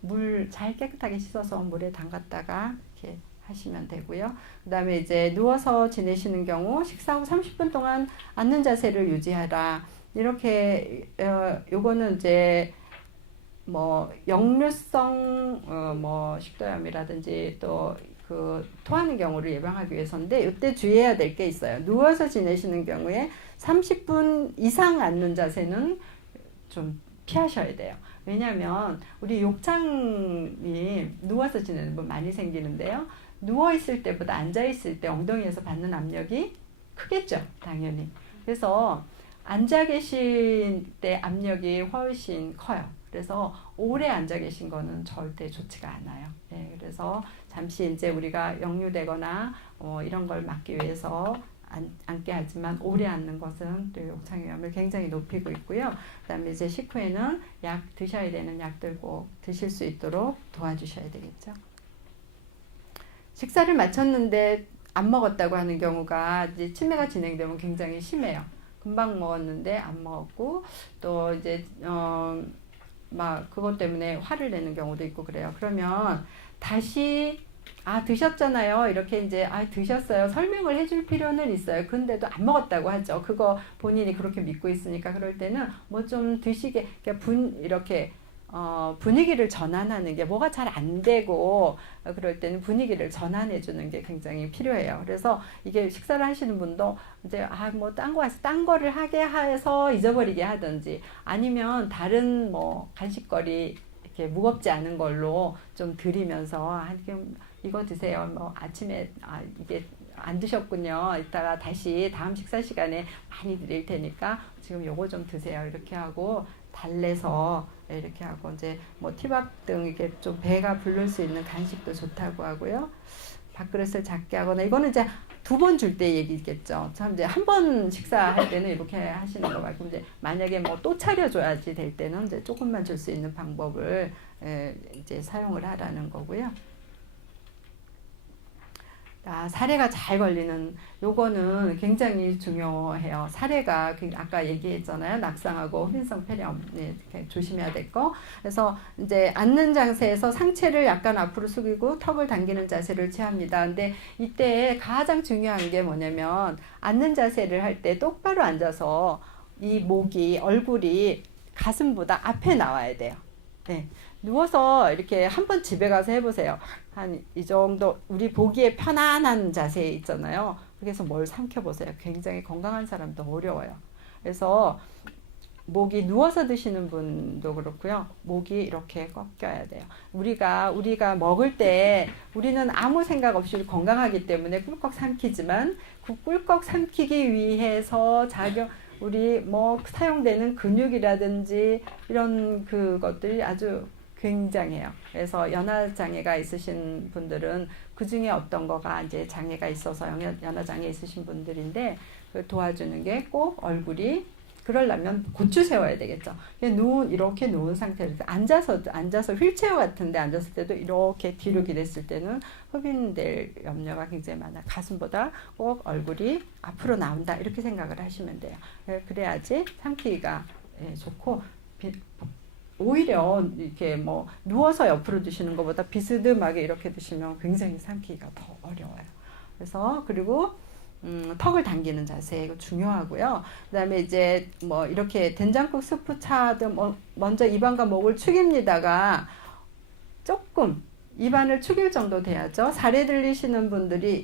물 잘 깨끗하게 씻어서 물에 담갔다가 이렇게 하시면 되고요. 그 다음에 이제 누워서 지내시는 경우 식사 후 30분 동안 앉는 자세를 유지하라. 이렇게 요거는 이제 뭐 역류성 뭐 식도염이라든지 또 그 토하는 경우를 예방하기 위해서인데 이때 주의해야 될 게 있어요. 누워서 지내시는 경우에 30분 이상 앉는 자세는 좀 피하셔야 돼요. 왜냐하면 우리 욕창이 누워서 지내는 분 많이 생기는데요. 누워 있을 때보다 앉아 있을 때 엉덩이에서 받는 압력이 크겠죠, 당연히. 그래서 앉아 계신 때 압력이 훨씬 커요. 그래서 오래 앉아 계신 거는 절대 좋지가 않아요. 네, 그래서 잠시 이제 우리가 역류되거나 이런 걸 막기 위해서 앉게 하지만 오래 앉는 것은 또 욕창위험을 굉장히 높이고 있고요. 그다음에 이제 식후에는 약 드셔야 되는 약들 꼭 드실 수 있도록 도와주셔야 되겠죠. 식사를 마쳤는데 안 먹었다고 하는 경우가 이제 치매가 진행되면 굉장히 심해요. 금방 먹었는데 안 먹었고 또 이제 막 그것 때문에 화를 내는 경우도 있고 그래요. 그러면 다시 드셨잖아요. 이렇게 이제 드셨어요. 설명을 해줄 필요는 있어요. 근데도 안 먹었다고 하죠. 그거 본인이 그렇게 믿고 있으니까 그럴 때는 뭐 좀 드시게 이렇게 분위기를 전환하는 게 뭐가 잘 안 되고 그럴 때는 분위기를 전환해 주는 게 굉장히 필요해요. 그래서 이게 식사를 하시는 분도 이제 뭐 딴 거를 하게 해서 잊어버리게 하든지 아니면 다른 뭐 간식거리 이렇게 무겁지 않은 걸로 좀 드리면서 이거 드세요. 뭐 아침에 이게 안 드셨군요. 이따가 다시 다음 식사 시간에 많이 드릴 테니까 지금 요거 좀 드세요. 이렇게 하고 달래서 이렇게 하고 이제 뭐 티밥 등 이렇게 좀 배가 부를 수 있는 간식도 좋다고 하고요. 밥그릇을 작게 하거나 이거는 이제 2번 줄 때 얘기겠죠. 참 이제 한 번 식사할 때는 이렇게 하시는 거 말고 이제 만약에 뭐 또 차려줘야지 될 때는 이제 조금만 줄 수 있는 방법을 이제 사용을 하라는 거고요. 사례가 잘 걸리는 요거는 굉장히 중요해요. 사례가 아까 얘기했잖아요. 낙상하고 흡인성 폐렴 조심해야 될 거. 그래서 이제 앉는 자세에서 상체를 약간 앞으로 숙이고 턱을 당기는 자세를 취합니다. 근데 이때 가장 중요한 게 뭐냐면 앉는 자세를 할 때 똑바로 앉아서 이 목이 얼굴이 가슴보다 앞에 나와야 돼요. 네. 누워서 이렇게 한번 집에 가서 해보세요. 한 이 정도 우리 보기에 편안한 자세 있잖아요. 그래서 뭘 삼켜보세요. 굉장히 건강한 사람도 어려워요. 그래서 목이 누워서 드시는 분도 그렇고요. 목이 이렇게 꺾여야 돼요. 우리가 먹을 때 우리는 아무 생각 없이 건강하기 때문에 꿀꺽 삼키지만 그 꿀꺽 삼키기 위해서 우리 뭐 사용되는 근육이라든지 이런 그것들이 아주 굉장해요. 그래서 연화장애가 있으신 분들은 그 중에 어떤 거가 이제 장애가 있어서 연화장애 있으신 분들인데 도와주는 게 꼭 얼굴이 그러려면 고추 세워야 되겠죠. 이렇게 누운 상태에서 앉아서 휠체어 같은데 앉았을 때도 이렇게 뒤로 기댔을 때는 흡인될 염려가 굉장히 많아요. 가슴보다 꼭 얼굴이 앞으로 나온다 이렇게 생각을 하시면 돼요. 그래야지 삼키기가 좋고 오히려 이렇게 뭐 누워서 옆으로 드시는 것보다 비스듬하게 이렇게 드시면 굉장히 삼키기가 더 어려워요. 그래서 그리고 턱을 당기는 자세 이거 중요하고요. 그다음에 이제 뭐 이렇게 된장국 스프 차든 먼저 입안과 목을 축입니다가 조금 입안을 축일 정도 돼야죠. 사례 들리시는 분들이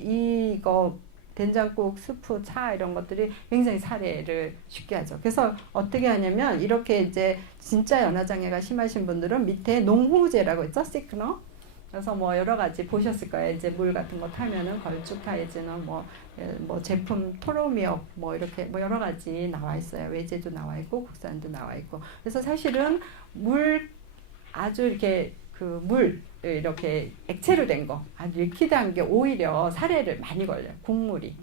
이거 된장국, 스프, 차 이런 것들이 굉장히 사례를 쉽게 하죠. 그래서 어떻게 하냐면 이렇게 이제 진짜 연화장애가 심하신 분들은 밑에 농후제라고 있죠, 시크너. 그래서 뭐 여러 가지 보셨을 거예요. 이제 물 같은 거 타면은 걸쭉해지는 뭐 제품 토로미업 뭐 이렇게 뭐 여러 가지 나와 있어요. 외제도 나와 있고 국산도 나와 있고. 그래서 사실은 물 아주 이렇게 그 물 이렇게 액체로 된 거, 아주 리퀴드한 게 오히려 살에를 많이 걸려요. 국물이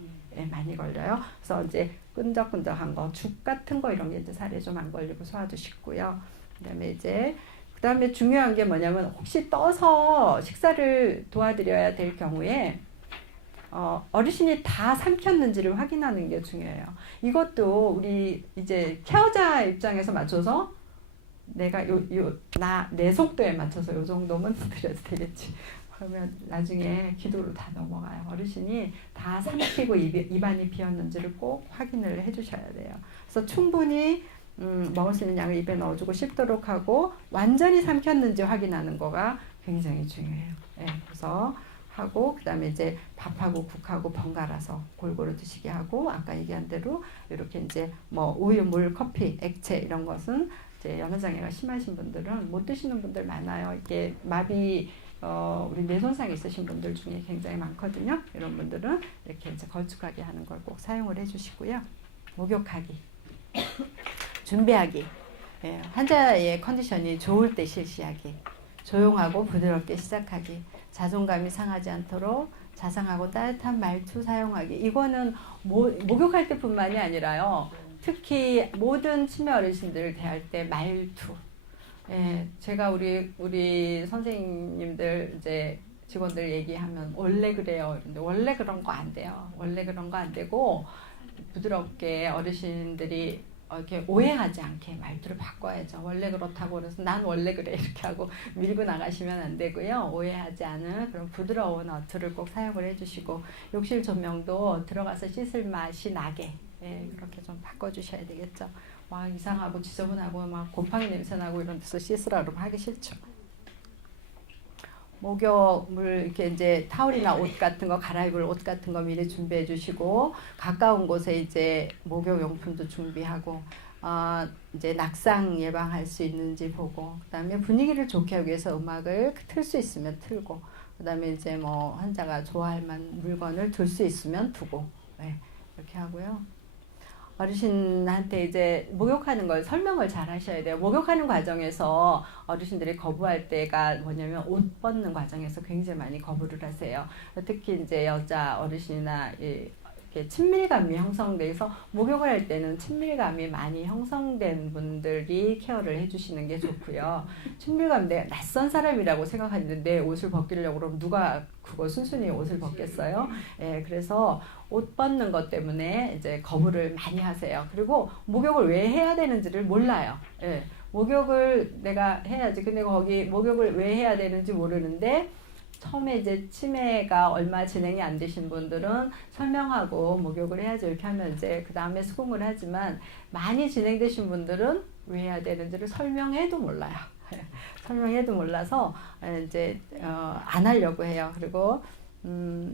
많이 걸려요. 그래서 이제 끈적끈적한 거, 죽 같은 거 이런 게 이제 살에 좀 안 걸리고 소화도 쉽고요. 그다음에 중요한 게 뭐냐면 혹시 떠서 식사를 도와드려야 될 경우에 어르신이 다 삼켰는지를 확인하는 게 중요해요. 이것도 우리 이제 케어자 입장에서 맞춰서 내가 내 속도에 맞춰서 요 정도면 드려도 되겠지. 그러면 나중에 기도로 다 넘어가요. 어르신이 다 삼키고 입안이 비었는지를 꼭 확인을 해주셔야 돼요. 그래서 충분히 먹을 수 있는 양을 입에 넣어주고 씹도록 하고 완전히 삼켰는지 확인하는 거가 굉장히 중요해요. 그래서 하고 그다음에 이제 밥하고 국하고 번갈아서 골고루 드시게 하고 아까 얘기한 대로 이렇게 이제 뭐 우유, 물, 커피, 액체 이런 것은 이제 연화장애가 심하신 분들은 못 드시는 분들 많아요. 이게 마비 우리 뇌손상 있으신 분들 중에 굉장히 많거든요. 이런 분들은 이렇게 이제 걸쭉하게 하는 걸 꼭 사용을 해주시고요. 목욕하기, 준비하기, 환자의 컨디션이 좋을 때 실시하기, 조용하고 부드럽게 시작하기, 자존감이 상하지 않도록 자상하고 따뜻한 말투 사용하기. 이거는 목욕할 때뿐만이 아니라요. 특히 모든 치매 어르신들을 대할 때 말투. 제가 우리 선생님들 이제 직원들 얘기하면 원래 그래요. 근데 원래 그런 거 안 돼요. 원래 그런 거 안 되고 부드럽게 어르신들이 이렇게 오해하지 않게 말투를 바꿔야죠. 원래 그렇다고 그래서 난 원래 그래 이렇게 하고 밀고 나가시면 안 되고요. 오해하지 않은 그런 부드러운 어투를 꼭 사용을 해주시고 욕실 조명도 들어가서 씻을 맛이 나게 그렇게 좀 바꿔주셔야 되겠죠. 막 이상하고 지저분하고 막 곰팡이 냄새 나고 이런 데서 씻으라 그러면 하기 싫죠. 목욕물 이렇게 이제 타올이나 옷 같은 거 갈아입을 옷 같은 거 미리 준비해 주시고 가까운 곳에 이제 목욕 용품도 준비하고 이제 낙상 예방할 수 있는지 보고 그다음에 분위기를 좋게 하기 위해서 음악을 틀 수 있으면 틀고 그다음에 이제 뭐 환자가 좋아할 만한 물건을 둘 수 있으면 두고 이렇게 하고요. 어르신한테 이제 목욕하는 걸 설명을 잘 하셔야 돼요. 목욕하는 과정에서 어르신들이 거부할 때가 뭐냐면 옷 벗는 과정에서 굉장히 많이 거부를 하세요. 특히 이제 여자 어르신이나 이렇게 친밀감이 형성돼서 목욕을 할 때는 친밀감이 많이 형성된 분들이 케어를 해주시는 게 좋고요. 친밀감 내가 낯선 사람이라고 생각하는데 내 옷을 벗기려고 그러면 누가 그거 순순히 옷을 벗겠어요? 그래서 옷 벗는 것 때문에 이제 거부를 많이 하세요. 그리고 목욕을 왜 해야 되는지를 몰라요. 목욕을 내가 해야지. 근데 거기 목욕을 왜 해야 되는지 모르는데 처음에 이제 치매가 얼마 진행이 안 되신 분들은 설명하고 목욕을 해야지 이렇게 하면 이제 그 다음에 수긍을 하지만 많이 진행되신 분들은 왜 해야 되는지를 설명해도 몰라요. 설명해도 몰라서 이제 안 하려고 해요. 그리고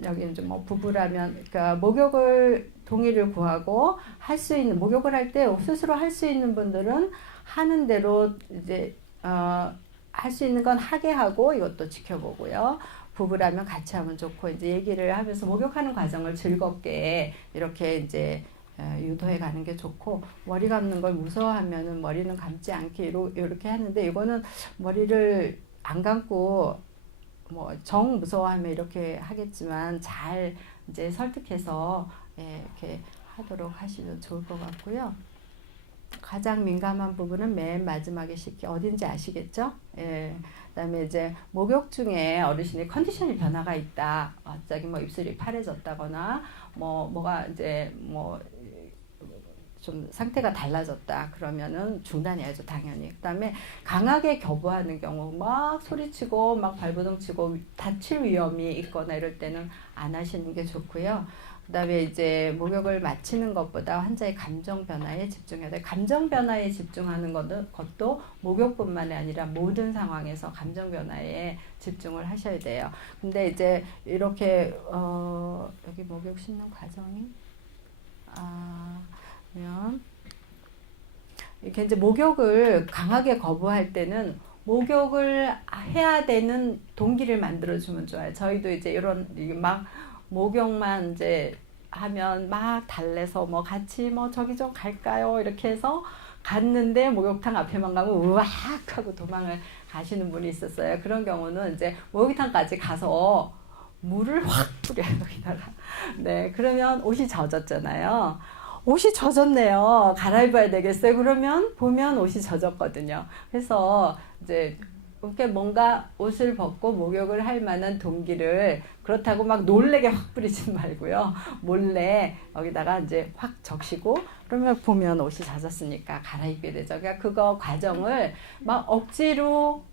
여기 이제 뭐 부부라면 그러니까 목욕을 동의를 구하고 할 수 있는 목욕을 할 때 스스로 할 수 있는 분들은 하는 대로 이제 할 수 있는 건 하게 하고 이것도 지켜보고요. 부부라면 같이 하면 좋고 이제 얘기를 하면서 목욕하는 과정을 즐겁게 이렇게 이제 유도해 가는 게 좋고 머리 감는 걸 무서워하면은 머리는 감지 않게 이렇게 하는데 이거는 머리를 안 감고 뭐 정 무서워하면 이렇게 하겠지만 잘 이제 설득해서 이렇게 하도록 하시면 좋을 것 같고요. 가장 민감한 부분은 맨 마지막에 씻기 어딘지 아시겠죠? 그다음에 이제 목욕 중에 어르신의 컨디션이 변화가 있다. 갑자기 뭐 입술이 파래졌다거나 뭐가 이제 뭐 좀 상태가 달라졌다 그러면은 중단해야죠 당연히. 그다음에 강하게 거부하는 경우 막 소리치고 막 발버둥 치고 다칠 위험이 있거나 이럴 때는 안 하시는 게 좋고요. 그다음에 이제 목욕을 마치는 것보다 환자의 감정 변화에 집중해야 돼요. 감정 변화에 집중하는 것도 목욕뿐만이 아니라 모든 상황에서 감정 변화에 집중을 하셔야 돼요. 근데 이제 이렇게 여기 목욕 씻는 과정이 이렇게 이제 목욕을 강하게 거부할 때는 목욕을 해야 되는 동기를 만들어주면 좋아요. 저희도 이제 이런 막 목욕만 이제 하면 막 달래서 뭐 같이 뭐 저기 좀 갈까요? 이렇게 해서 갔는데 목욕탕 앞에만 가면 우악 하고 도망을 가시는 분이 있었어요. 그런 경우는 이제 목욕탕까지 가서 물을 확 뿌려요, 여기다가. 네, 그러면 옷이 젖었잖아요. 옷이 젖었네요. 갈아입어야 되겠어요. 그러면 보면 옷이 젖었거든요. 그래서 이제 이렇게 뭔가 옷을 벗고 목욕을 할 만한 동기를 그렇다고 막 놀래게 확 뿌리지 말고요. 몰래 여기다가 이제 확 적시고 그러면 보면 옷이 젖었으니까 갈아입게 되죠. 그러니까 그거 과정을 막 억지로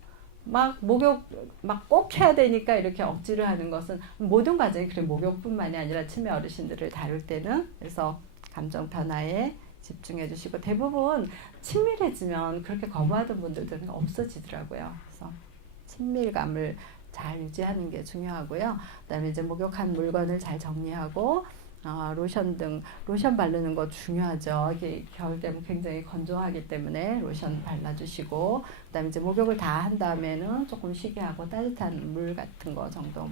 막 목욕 막 꼭 해야 되니까 이렇게 억지로 하는 것은 모든 과정이 그래 목욕뿐만이 아니라 치매 어르신들을 다룰 때는 그래서 감정 변화에 집중해 주시고 대부분 친밀해지면 그렇게 거부하던 분들은 없어지더라고요. 그래서 친밀감을 잘 유지하는 게 중요하고요. 그다음에 이제 목욕한 물건을 잘 정리하고 로션 바르는 거 중요하죠. 이게 겨울 되면 굉장히 건조하기 때문에 로션 발라주시고, 그다음에 이제 목욕을 다 한 다음에는 조금 쉬게 하고 따뜻한 물 같은 거 정도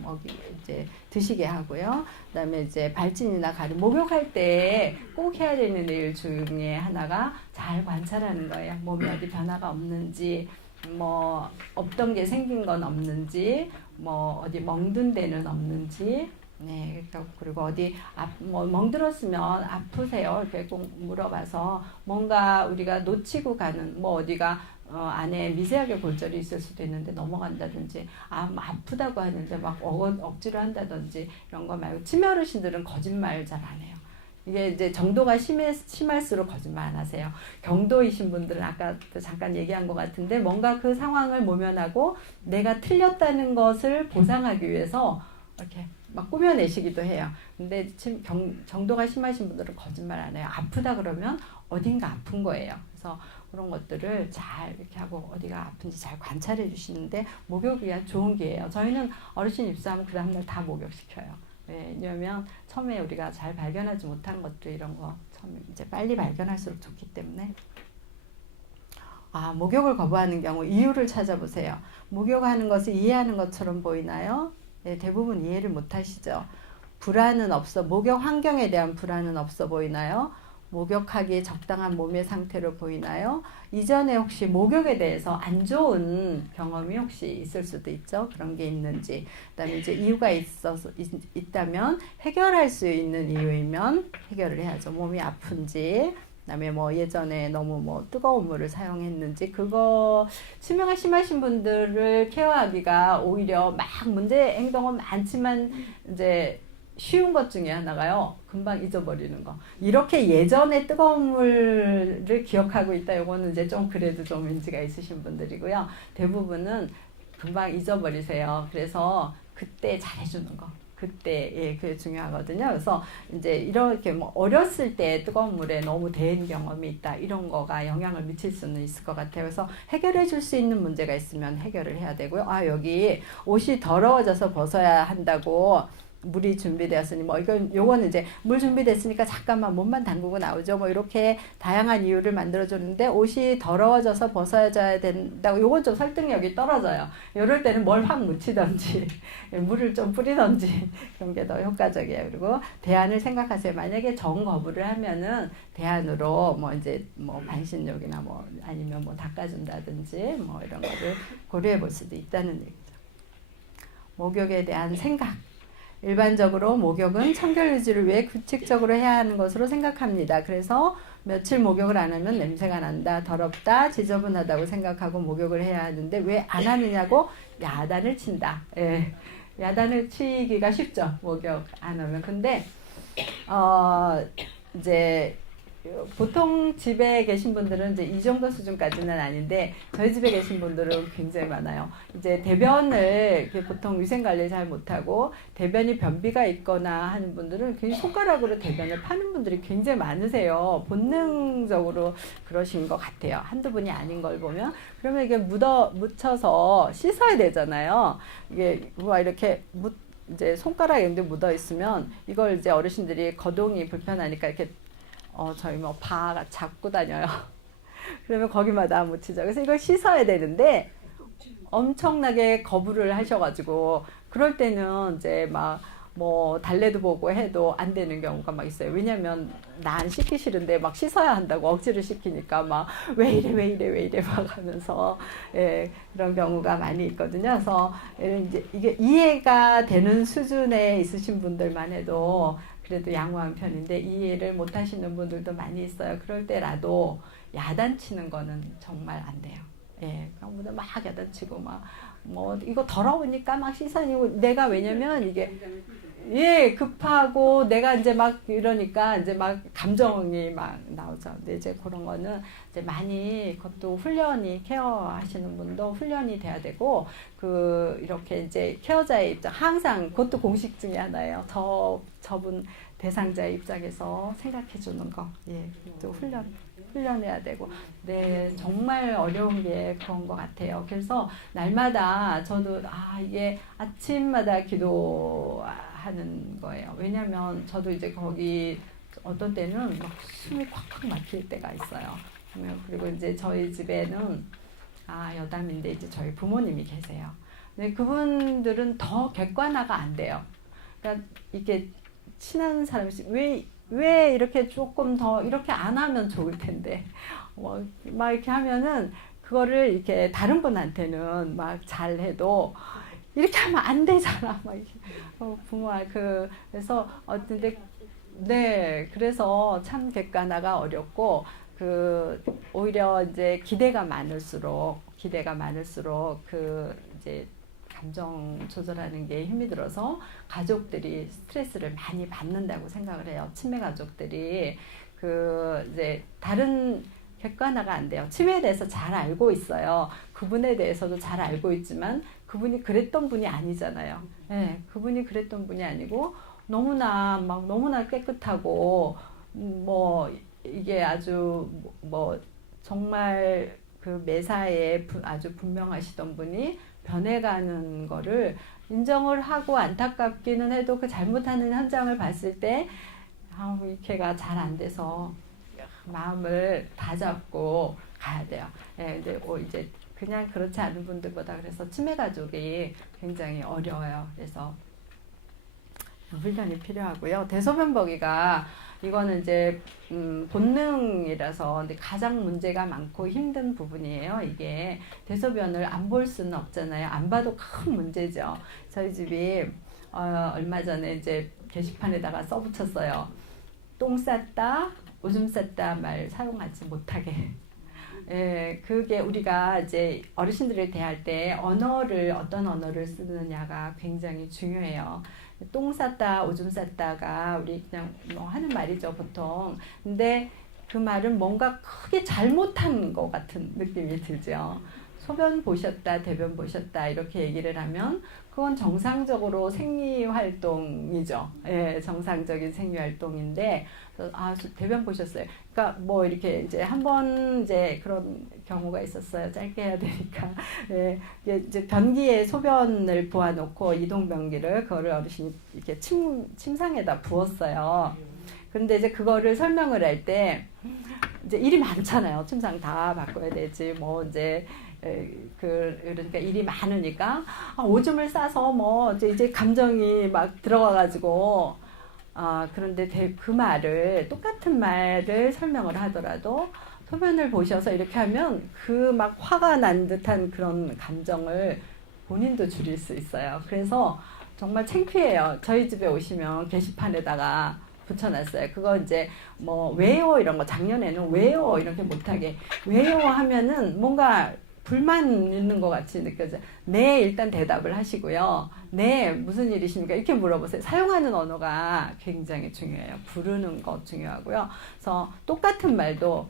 이제 드시게 하고요. 그다음에 이제 발진이나 가림 목욕할 때 꼭 해야 되는 일 중에 하나가 잘 관찰하는 거예요. 몸에 어디 변화가 없는지, 뭐 없던 게 생긴 건 없는지, 뭐 어디 멍든 데는 없는지. 네, 그리고 어디 뭐 멍들었으면 아프세요? 이렇게 꼭 물어봐서 뭔가 우리가 놓치고 가는 뭐 어디가 안에 미세하게 골절이 있을 수도 있는데 넘어간다든지 아프다고 하는데 막 억지로 한다든지 이런 거 말고 치매 어르신들은 거짓말 잘 안 해요. 이게 이제 정도가 심할수록 거짓말 안 하세요. 경도이신 분들은 아까 잠깐 얘기한 것 같은데 뭔가 그 상황을 모면하고 내가 틀렸다는 것을 보상하기 위해서 이렇게 막 꾸며내시기도 해요. 근데 정도가 심하신 분들은 거짓말 안 해요. 아프다 그러면 어딘가 아픈 거예요. 그래서 그런 것들을 잘 이렇게 하고 어디가 아픈지 잘 관찰해 주시는데 목욕이 좋은 기회예요. 저희는 어르신 입사하면 그 다음날 다 목욕시켜요. 왜냐면 처음에 우리가 잘 발견하지 못한 것도 이런 거 처음에 이제 빨리 발견할수록 좋기 때문에. 목욕을 거부하는 경우 이유를 찾아보세요. 목욕하는 것을 이해하는 것처럼 보이나요? 네, 대부분 이해를 못 하시죠. 불안은 없어, 목욕 환경에 대한 불안은 없어 보이나요? 목욕하기에 적당한 몸의 상태로 보이나요? 이전에 혹시 목욕에 대해서 안 좋은 경험이 혹시 있을 수도 있죠. 그런 게 있는지. 그다음에 이제 이유가 있다면 해결할 수 있는 이유이면 해결을 해야죠. 몸이 아픈지. 그다음에 뭐 예전에 너무 뭐 뜨거운 물을 사용했는지 그거 치매가 심하신 분들을 케어하기가 오히려 막 문제 행동은 많지만 이제 쉬운 것 중에 하나가요. 금방 잊어버리는 거. 이렇게 예전에 뜨거운 물을 기억하고 있다. 요거는 이제 좀 그래도 좀 인지가 있으신 분들이고요. 대부분은 금방 잊어버리세요. 그래서 그때 잘해주는 거. 그때 그게 중요하거든요. 그래서 이제 이렇게 뭐 어렸을 때 뜨거운 물에 너무 데인 경험이 있다. 이런 거가 영향을 미칠 수는 있을 것 같아요. 그래서 해결해 줄 수 있는 문제가 있으면 해결을 해야 되고요. 여기 옷이 더러워져서 벗어야 한다고 물이 준비되었으니 뭐 요거는 이제 물 준비됐으니까 잠깐만 몸만 담그고 나오죠. 뭐 이렇게 다양한 이유를 만들어 줬는데 옷이 더러워져서 벗어야 된다고 요건 좀 설득력이 떨어져요. 이럴 때는 뭘 확 묻히던지 물을 좀 뿌리던지 그런 게 더 효과적이에요. 그리고 대안을 생각하세요. 만약에 정거부를 하면은 대안으로 뭐 이제 뭐 반신욕이나 뭐 아니면 뭐 닦아준다든지 뭐 이런 거를 고려해 볼 수도 있다는 얘기죠. 목욕에 대한 생각. 일반적으로 목욕은 청결 유지를 위해 규칙적으로 해야 하는 것으로 생각합니다. 그래서 며칠 목욕을 안 하면 냄새가 난다, 더럽다, 지저분하다고 생각하고 목욕을 해야 하는데 왜 안 하느냐고 야단을 친다. 야단을 치기가 쉽죠. 목욕 안 하면. 근데 이제 보통 집에 계신 분들은 이제 이 정도 수준까지는 아닌데 저희 집에 계신 분들은 굉장히 많아요. 이제 대변을 보통 위생 관리 잘 못하고 대변이 변비가 있거나 하는 분들은 그냥 손가락으로 대변을 파는 분들이 굉장히 많으세요. 본능적으로 그러신 것 같아요. 한두 분이 아닌 걸 보면. 그러면 이게 묻혀서 씻어야 되잖아요. 이게 뭐 이렇게 이제 손가락에 있는데 묻어 있으면 이걸 이제 어르신들이 거동이 불편하니까 이렇게 저희 뭐 바 잡고 다녀요. 그러면 거기마다 묻히죠. 그래서 이걸 씻어야 되는데 엄청나게 거부를 하셔가지고 그럴 때는 이제 막 뭐 달래도 보고 해도 안 되는 경우가 막 있어요. 왜냐면 나 안 씻기 싫은데 막 씻어야 한다고 억지를 시키니까 막 왜 이래 왜 이래 왜 이래 막 하면서 예, 그런 경우가 많이 있거든요. 그래서 이제 이게 이해가 되는 수준에 있으신 분들만 해도 그래도 양호한 편인데 이해를 못 하시는 분들도 많이 있어요. 그럴 때라도 야단치는 거는 정말 안 돼요. 예, 그냥 막 야단치고 막 뭐 이거 더러우니까 막 씻어내고 내가 왜냐면 이게 예 급하고 내가 이제 막 이러니까 이제 막 감정이 막 나오죠. 근데 이제 그런 거는 이제 많이 그것도 훈련이 케어하시는 분도 훈련이 돼야 되고 그 이렇게 이제 케어자의 입장 항상 그것도 공식 중에 하나예요. 저분 대상자의 입장에서 생각해 주는 거. 예, 또 훈련해야 되고. 네, 정말 어려운 게 그런 것 같아요. 그래서 날마다 저도 이게 아침마다 기도하는 거예요. 왜냐면 저도 이제 거기 어떤 때는 막 숨이 콱콱 막힐 때가 있어요. 그리고 이제 저희 집에는 여담인데 이제 저희 부모님이 계세요. 근데 그분들은 더 객관화가 안 돼요. 그러니까 이게 친한 사람이 왜 이렇게 조금 더 이렇게 안 하면 좋을 텐데 막 이렇게 하면은 그거를 이렇게 다른 분한테는 막 잘해도 이렇게 하면 안 되잖아 막 이렇게 부모가 그래서 어떤데 네 그래서 참 객관화가 어렵고 오히려 이제 기대가 많을수록 그 이제 감정 조절하는 게 힘이 들어서 가족들이 스트레스를 많이 받는다고 생각을 해요. 치매 가족들이 이제 다른 객관화가 안 돼요. 치매에 대해서 잘 알고 있어요. 그분에 대해서도 잘 알고 있지만 그분이 그랬던 분이 아니잖아요. 네, 그분이 그랬던 분이 아니고 너무나 깨끗하고 뭐 이게 아주 뭐 정말 그 매사에 아주 분명하시던 분이 변해가는 거를 인정을 하고 안타깝기는 해도 그 잘못하는 현장을 봤을 때 이 걔가 잘 안 돼서 마음을 다잡고 가야 돼요. 예, 근데 이제 그냥 그렇지 않은 분들보다 그래서 치매 가족이 굉장히 어려워요. 그래서 훈련이 필요하고요. 대소변보기가 이거는 이제 본능이라서 근데 가장 문제가 많고 힘든 부분이에요. 이게 대소변을 안 볼 수는 없잖아요. 안 봐도 큰 문제죠. 저희 집이 얼마 전에 이제 게시판에다가 써붙였어요. 똥 쌌다, 오줌 쌌다 말 사용하지 못하게. 예, 그게 우리가 이제 어르신들을 대할 때 어떤 언어를 쓰느냐가 굉장히 중요해요. 똥 쌌다, 오줌 쌌다가 우리 그냥 뭐 하는 말이죠, 보통. 근데 그 말은 뭔가 크게 잘못한 것 같은 느낌이 들죠. 소변 보셨다, 대변 보셨다 이렇게 얘기를 하면 그건 정상적으로 생리활동이죠. 예, 정상적인 생리활동인데 대변 보셨어요. 그러니까 뭐 이렇게 이제 한번 이제 그런 경우가 있었어요. 짧게 해야 되니까. 예, 이제 변기에 소변을 부어놓고 이동변기를 그거를 어르신이 이렇게 침상에다 부었어요. 그런데 이제 그거를 설명을 할 때 이제 일이 많잖아요. 침상 다 바꿔야 되지. 뭐 이제 그러니까 일이 많으니까 오줌을 싸서 뭐 이제 감정이 막 들어가가지고 그런데 그 말을 똑같은 말을 설명을 하더라도 소변을 보셔서 이렇게 하면 그 막 화가 난 듯한 그런 감정을 본인도 줄일 수 있어요. 그래서 정말 창피해요. 저희 집에 오시면 게시판에다가 붙여놨어요. 그거 이제 뭐 왜요 이런 거 작년에는 왜요 이렇게 못하게 왜요 하면은 뭔가 불만 있는 것 같이 느껴져요. 네 일단 대답을 하시고요. 네 무슨 일이십니까 이렇게 물어보세요. 사용하는 언어가 굉장히 중요해요. 부르는 거 중요하고요. 그래서 똑같은 말도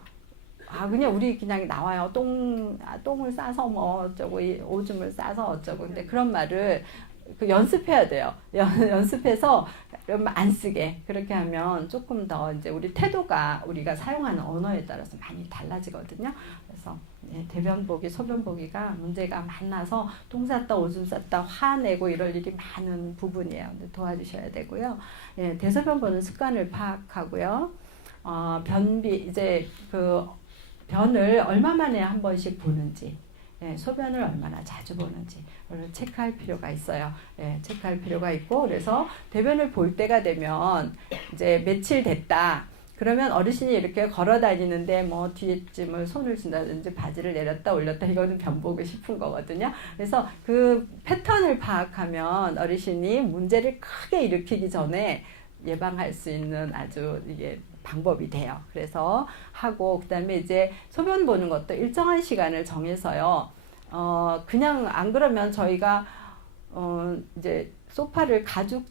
그냥 우리 그냥 나와요. 똥을 싸서 뭐 어쩌고 오줌을 싸서 어쩌고 근데 그런 말을 연습해야 돼요. 연습해서 안 쓰게 그렇게 하면 조금 더 이제 우리 태도가 우리가 사용하는 언어에 따라서 많이 달라지거든요. 그래서 대변 보기, 소변 보기가 문제가 많아서 똥 쌌다, 오줌 쌌다, 화내고 이럴 일이 많은 부분이에요. 도와주셔야 되고요. 대소변 보는 습관을 파악하고요. 변비 이제 그 변을 얼마 만에 한 번씩 보는지. 예, 소변을 얼마나 자주 보는지 체크할 필요가 있어요. 예, 체크할 필요가 있고 그래서 대변을 볼 때가 되면 이제 며칠 됐다. 그러면 어르신이 이렇게 걸어 다니는데 뭐 뒤에쯤을 손을 쥔다든지 바지를 내렸다 올렸다 이거는 변보고 싶은 거거든요. 그래서 그 패턴을 파악하면 어르신이 문제를 크게 일으키기 전에 예방할 수 있는 아주 이게 방법이 돼요. 그래서 하고 그다음에 이제 소변 보는 것도 일정한 시간을 정해서요. 그냥 안 그러면 저희가 이제 소파를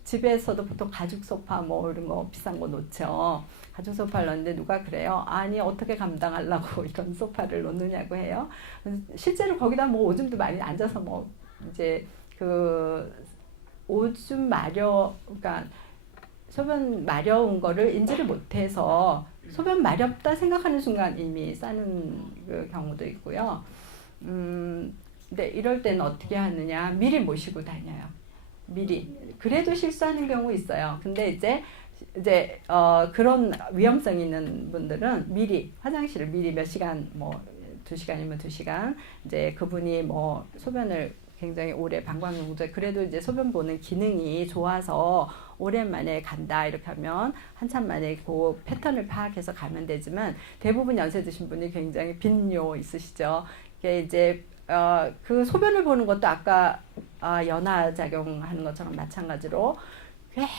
집에서도 보통 가죽 소파 뭐 이런 거 비싼 거 놓죠. 가죽 소파를 넣는데 누가 그래요? 아니 어떻게 감당하려고 이런 소파를 놓느냐고 해요. 실제로 거기다 뭐 오줌도 많이 앉아서 뭐 이제 그 오줌 그러니까 소변 마려운 거를 인지를 못해서 소변 마렵다 생각하는 순간 이미 싸는 그 경우도 있고요. 근데 이럴 때는 어떻게 하느냐? 미리 모시고 다녀요. 미리. 그래도 실수하는 경우 있어요. 근데 이제 그런 위험성 있는 분들은 미리 화장실을 미리 몇 시간 뭐 2시간이면 2시간 이제 그분이 뭐 소변을 굉장히 오래 방광용자 그래도 이제 소변 보는 기능이 좋아서 오랜만에 간다 이렇게 하면 한참 만에 그 패턴을 파악해서 가면 되지만 대부분 연세 드신 분이 굉장히 빈뇨 있으시죠. 이게 이제 그 소변을 보는 것도 아까 연화작용하는 것처럼 마찬가지로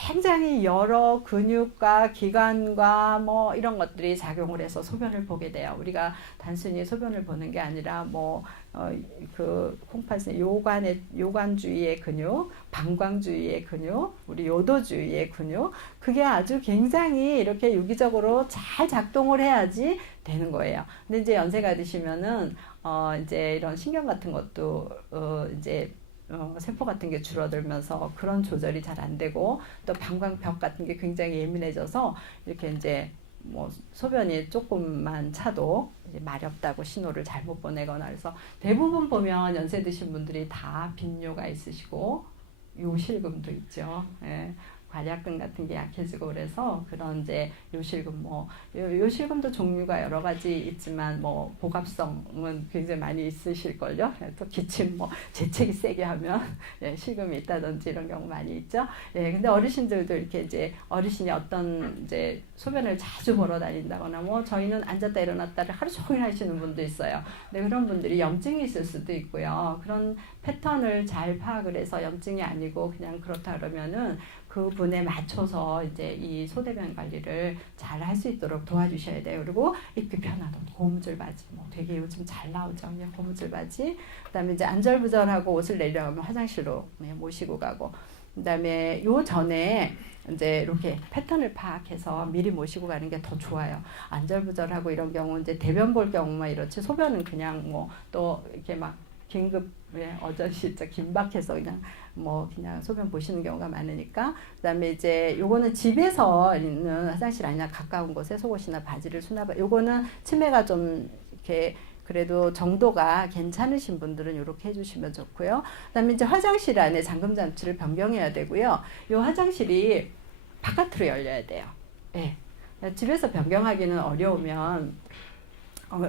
굉장히 여러 근육과 기관과 뭐 이런 것들이 작용을 해서 소변을 보게 돼요. 우리가 단순히 소변을 보는 게 아니라 뭐 그 콩팥의 요관 주위의 근육, 방광 주위의 근육, 우리 요도 주위의 근육 그게 아주 굉장히 이렇게 유기적으로 잘 작동을 해야지 되는 거예요. 근데 이제 연세가 드시면은 이제 이런 신경 같은 것도 이제 세포 같은 게 줄어들면서 그런 조절이 잘 안 되고 또 방광벽 같은 게 굉장히 예민해져서 이렇게 이제 뭐 소변이 조금만 차도 이제 마렵다고 신호를 잘못 보내거나 그래서 대부분 보면 연세 드신 분들이 다 빈뇨가 있으시고 요실금도 있죠. 예. 관약근 같은 게 약해지고 그래서 그런 이제 요실금 요실금도 종류가 여러 가지 있지만 뭐 복합성은 굉장히 많이 있으실걸요. 또 기침 재채기 세게 하면 예, 실금이 있다든지 이런 경우 많이 있죠. 예, 근데 어르신들도 이렇게 이제 어르신이 어떤 이제 소변을 자주 보러 다닌다거나 뭐 저희는 앉았다 일어났다를 하루 종일 하시는 분도 있어요. 근데 그런 분들이 염증이 있을 수도 있고요. 그런 패턴을 잘 파악을 해서 염증이 아니고 그냥 그렇다 그러면은 그분에 맞춰서 이제 이 소대변 관리를 잘 할 수 있도록 도와주셔야 돼요. 그리고 입기 편하던 고무줄 바지, 되게 요즘 잘 나오죠. 그냥 고무줄 바지. 그다음에 이제 안절부절하고 옷을 내려가면 화장실로 모시고 가고. 그다음에 요 전에 이제 이렇게 패턴을 파악해서 미리 모시고 가는 게 더 좋아요. 안절부절하고 이런 경우 이제 대변 볼 경우만 이렇지 소변은 그냥 또 이렇게 막 긴급 어전시 긴박해서 그냥 소변 보시는 경우가 많으니까 그다음에 이제 요거는 집에서 있는 화장실 아니나 가까운 곳에 속옷이나 바지를 요거는 치매가 좀 이렇게 그래도 정도가 괜찮으신 분들은 이렇게 해주시면 좋고요. 그다음에 이제 화장실 안에 잠금 장치를 변경해야 되고요. 요 화장실이 바깥으로 열려야 돼요. 예. 집에서 변경하기는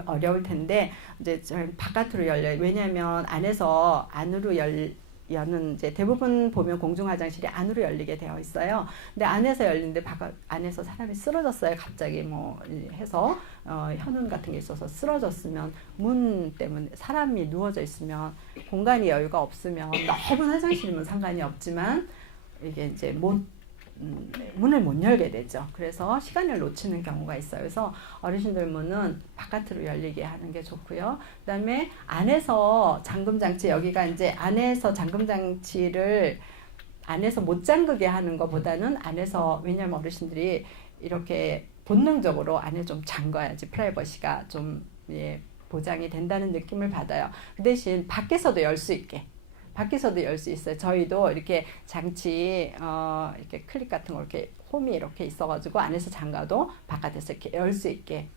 어려울 텐데 이제 바깥으로 열려요. 왜냐하면 안에서 안으로 여는 이제 대부분 보면 공중 화장실이 안으로 열리게 되어 있어요. 근데 안에서 열리는데 안에서 사람이 쓰러졌어요. 갑자기 해서 현운 같은 게 있어서 쓰러졌으면 문 때문에 사람이 누워져 있으면 공간이 여유가 없으면 넓은 화장실이면 상관이 없지만 이게 이제 문을 못 열게 되죠. 그래서 시간을 놓치는 경우가 있어요. 그래서 어르신들 문은 바깥으로 열리게 하는 게 좋고요. 그다음에 안에서 잠금장치 여기가 이제 안에서 잠금장치를 안에서 못 잠그게 하는 것보다는 안에서 왜냐하면 어르신들이 이렇게 본능적으로 안에 좀 잠가야지 프라이버시가 좀 보장이 된다는 느낌을 받아요. 그 대신 밖에서도 열 수 있게. 밖에서도 열 수 있어요. 저희도 이렇게 장치 이렇게 클립 같은 거 이렇게 홈이 이렇게 있어가지고 안에서 잠가도 바깥에서 이렇게 열 수 있게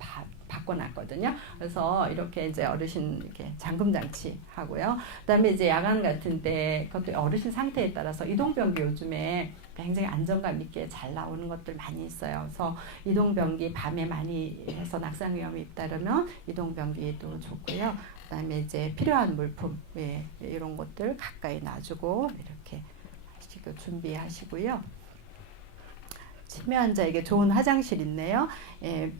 바꿔놨거든요. 그래서 이렇게 이제 어르신 이렇게 잠금 장치 하고요. 그다음에 이제 야간 같은데 그것도 어르신 상태에 따라서 이동변기 요즘에 굉장히 안정감 있게 잘 나오는 것들 많이 있어요. 그래서 이동변기 밤에 많이 해서 낙상 위험이 있다면 이동변기도 좋고요. 그다음에 이제 필요한 물품, 예, 이런 것들 가까이 놔주고 이렇게 하시고 준비하시고요. 치매 환자에게 좋은 화장실 있네요. 예,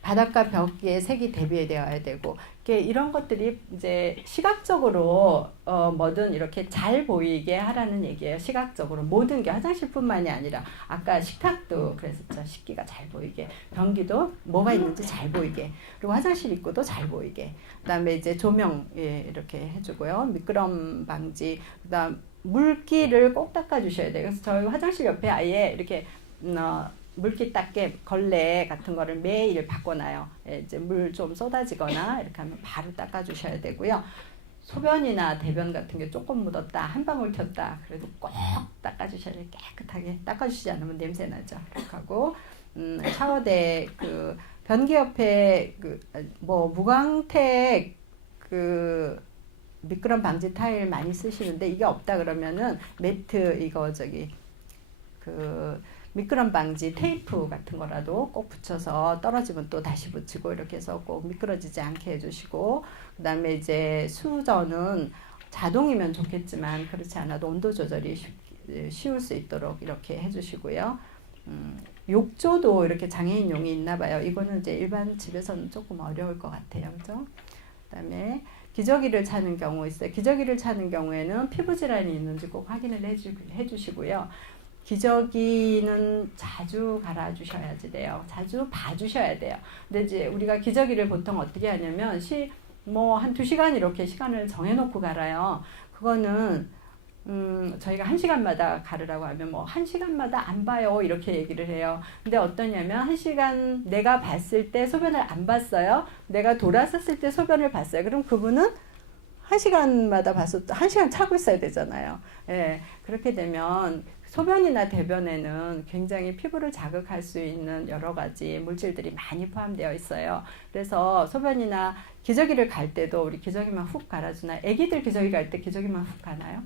바닥과 벽에 색이 대비되어야 되고, 이런 것들이 이제 시각적으로 뭐든 이렇게 잘 보이게 하라는 얘기예요. 시각적으로 모든 게 화장실뿐만이 아니라 아까 식탁도 그랬었죠. 식기가 잘 보이게, 변기도 뭐가 있는지 잘 보이게, 그리고 화장실 입구도 잘 보이게. 그다음에 이제 조명, 예, 이렇게 해주고요. 미끄럼 방지, 그다음 물기를 꼭 닦아주셔야 돼요. 그래서 저희 화장실 옆에 아예 이렇게 물기 닦게 걸레 같은 거를 매일 바꿔놔요. 이제 물 좀 쏟아지거나 이렇게 하면 바로 닦아주셔야 되고요. 소변이나 대변 같은 게 조금 묻었다, 한 방울 튀었다, 그래도 꼭 닦아주셔야 돼요. 깨끗하게 닦아주시지 않으면 냄새 나죠. 그렇게 하고 샤워대 그 변기 옆에 그 뭐 무광택 그 미끄럼 방지 타일 많이 쓰시는데 이게 없다 그러면은 매트 이거 저기 그 미끄럼 방지 테이프 같은 거라도 꼭 붙여서 떨어지면 또 다시 붙이고 이렇게 해서 꼭 미끄러지지 않게 해주시고, 그 다음에 이제 수전은 자동이면 좋겠지만 그렇지 않아도 온도 조절이 쉬울 수 있도록 이렇게 해주시고요. 욕조도 이렇게 장애인용이 있나 봐요. 이거는 이제 일반 집에서는 조금 어려울 것 같아요. 그죠? 그 다음에 기저귀를 차는 경우 있어요. 기저귀를 차는 경우에는 피부 질환이 있는지 꼭 확인을 해주시고요. 기저귀는 자주 갈아주셔야지 돼요. 자주 봐주셔야 돼요. 근데 이제 우리가 기저귀를 보통 어떻게 하냐면 뭐 한 2시간 이렇게 시간을 정해놓고 갈아요. 그거는 저희가 1시간마다 가르라고 하면 뭐 1시간마다 안 봐요 이렇게 얘기를 해요. 근데 어떠냐면 1시간 내가 봤을 때 소변을 안 봤어요. 내가 돌아섰을 때 소변을 봤어요. 그럼 그분은 1시간마다 봐서 또 1시간 차고 있어야 되잖아요. 예, 그렇게 되면 소변이나 대변에는 굉장히 피부를 자극할 수 있는 여러 가지 물질들이 많이 포함되어 있어요. 그래서 소변이나 기저귀를 갈 때도 우리 기저귀만 훅 갈아주나? 애기들 기저귀 갈 때 기저귀만 훅 가나요?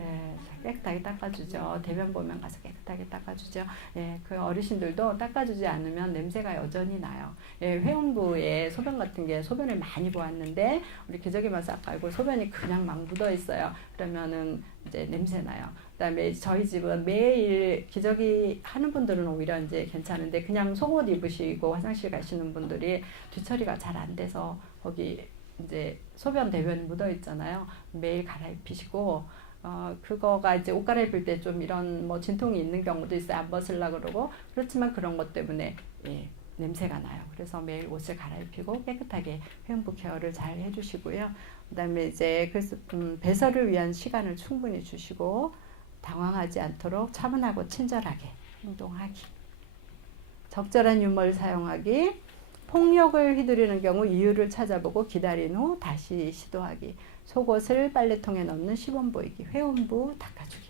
예, 깨끗하게 닦아주죠. 대변 보면 가서 깨끗하게 닦아주죠. 예, 그 어르신들도 닦아주지 않으면 냄새가 여전히 나요. 예, 회원부에 소변 같은 게 소변을 많이 보았는데 우리 기저귀만 싹 갈고 소변이 그냥 막 묻어 있어요. 그러면은 이제 냄새 나요. 그다음에 저희 집은 매일 기저귀 하는 분들은 오히려 이제 괜찮은데 그냥 속옷 입으시고 화장실 가시는 분들이 뒤처리가 잘 안 돼서 거기 이제 소변 대변이 묻어 있잖아요. 매일 갈아입히시고 그거가 이제 옷 갈아입을 때 좀 이런 뭐 진통이 있는 경우도 있어요. 안 벗으려고 그러고. 그렇지만 그런 것 때문에 예, 냄새가 나요. 그래서 매일 옷을 갈아입히고 깨끗하게 회음부 케어를 잘 해주시고요. 그 다음에 이제 그래서 배설을 위한 시간을 충분히 주시고 당황하지 않도록 차분하고 친절하게 행동하기. 적절한 유머를 사용하기. 폭력을 휘두르는 경우 이유를 찾아보고 기다린 후 다시 시도하기. 속옷을 빨래통에 넣는 시범 보이기. 회음부 닦아주기.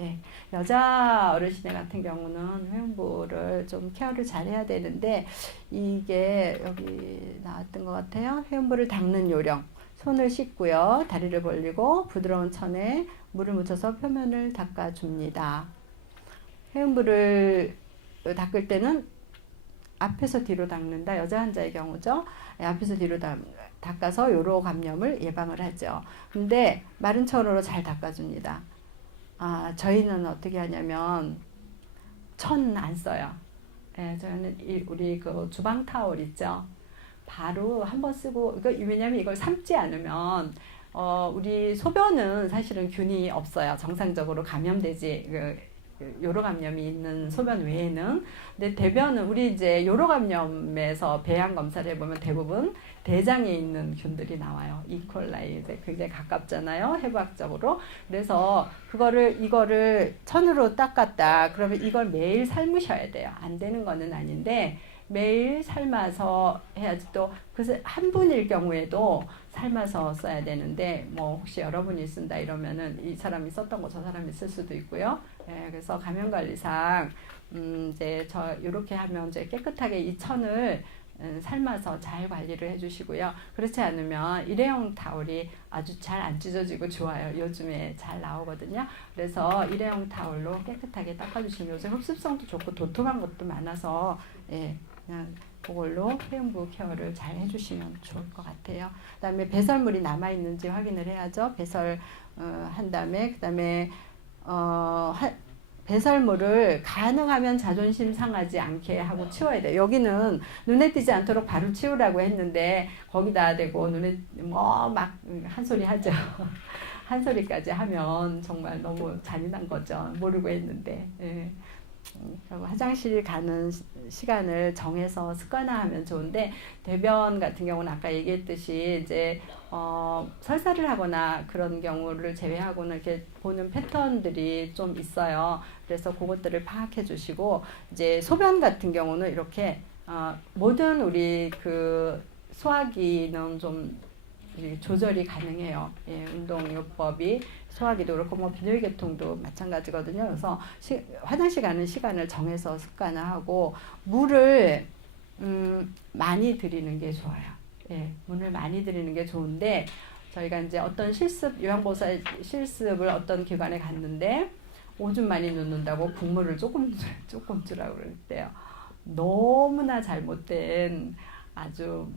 예, 여자 어르신 같은 경우는 회음부를 좀 케어를 잘 해야 되는데 이게 여기 나왔던 것 같아요. 회음부를 닦는 요령. 손을 씻고요. 다리를 벌리고 부드러운 천에 물을 묻혀서 표면을 닦아줍니다. 회음부를 닦을 때는 앞에서 뒤로 닦는다. 여자 환자의 경우죠. 앞에서 뒤로 닦아서 요로 감염을 예방을 하죠. 근데 마른 천으로 잘 닦아줍니다. 저희는 어떻게 하냐면 천 안 써요. 예, 저희는 우리 그 주방 타월 있죠. 바로 한번 쓰고 왜냐면 이걸 삶지 않으면 우리 소변은 사실은 균이 없어요. 정상적으로 감염되지 요로 감염이 있는 소변 외에는. 근데 대변은 우리 이제 요로 감염에서 배양 검사를 해보면 대부분 대장에 있는 균들이 나와요. 이콜라이 이제 굉장히 가깝잖아요. 해부학적으로. 그래서 이거를 천으로 닦았다. 그러면 이걸 매일 삶으셔야 돼요. 안 되는 거는 아닌데 매일 삶아서 해야지. 또 그래서 한 분일 경우에도 삶아서 써야 되는데 뭐 혹시 여러분이 쓴다 이러면은 이 사람이 썼던 거 저 사람이 쓸 수도 있고요. 예, 그래서 감염관리상 이제 이렇게 하면 이제 깨끗하게 이 천을 삶아서 잘 관리를 해주시고요. 그렇지 않으면 일회용 타올이 아주 잘 안 찢어지고 좋아요. 요즘에 잘 나오거든요. 그래서 일회용 타올로 깨끗하게 닦아주시면 요새 흡습성도 좋고 도톰한 것도 많아서 예, 그냥 그걸로 회음부 케어를 잘 해주시면 좋을 것 같아요. 그다음에 배설물이 남아 있는지 확인을 해야죠. 배설 한 다음에 그다음에 배설물을 가능하면 자존심 상하지 않게 하고 치워야 돼요. 여기는 눈에 띄지 않도록 바로 치우라고 했는데 거기다 대고 눈에 뭐 막 한 소리 하죠. 한 소리까지 하면 정말 너무 잔인한 거죠. 모르고 했는데. 예. 화장실 가는 시간을 정해서 습관화하면 좋은데 대변 같은 경우는 아까 얘기했듯이 이제 설사를 하거나 그런 경우를 제외하고는 이렇게 보는 패턴들이 좀 있어요. 그래서 그것들을 파악해 주시고 이제 소변 같은 경우는 이렇게 모든 우리 그 소화기는 좀 조절이 가능해요. 예, 운동요법이 소화기도 그렇고 뭐 빈혈계통도 마찬가지거든요. 그래서 화장실 가는 시간을 정해서 습관화하고 물을 많이 드리는 게 좋아요. 예, 물을 많이 드리는 게 좋은데 저희가 이제 어떤 요양보호사 실습을 어떤 기관에 갔는데 오줌 많이 넣는다고 국물을 조금 주라고 그랬대요. 너무나 잘못된 아주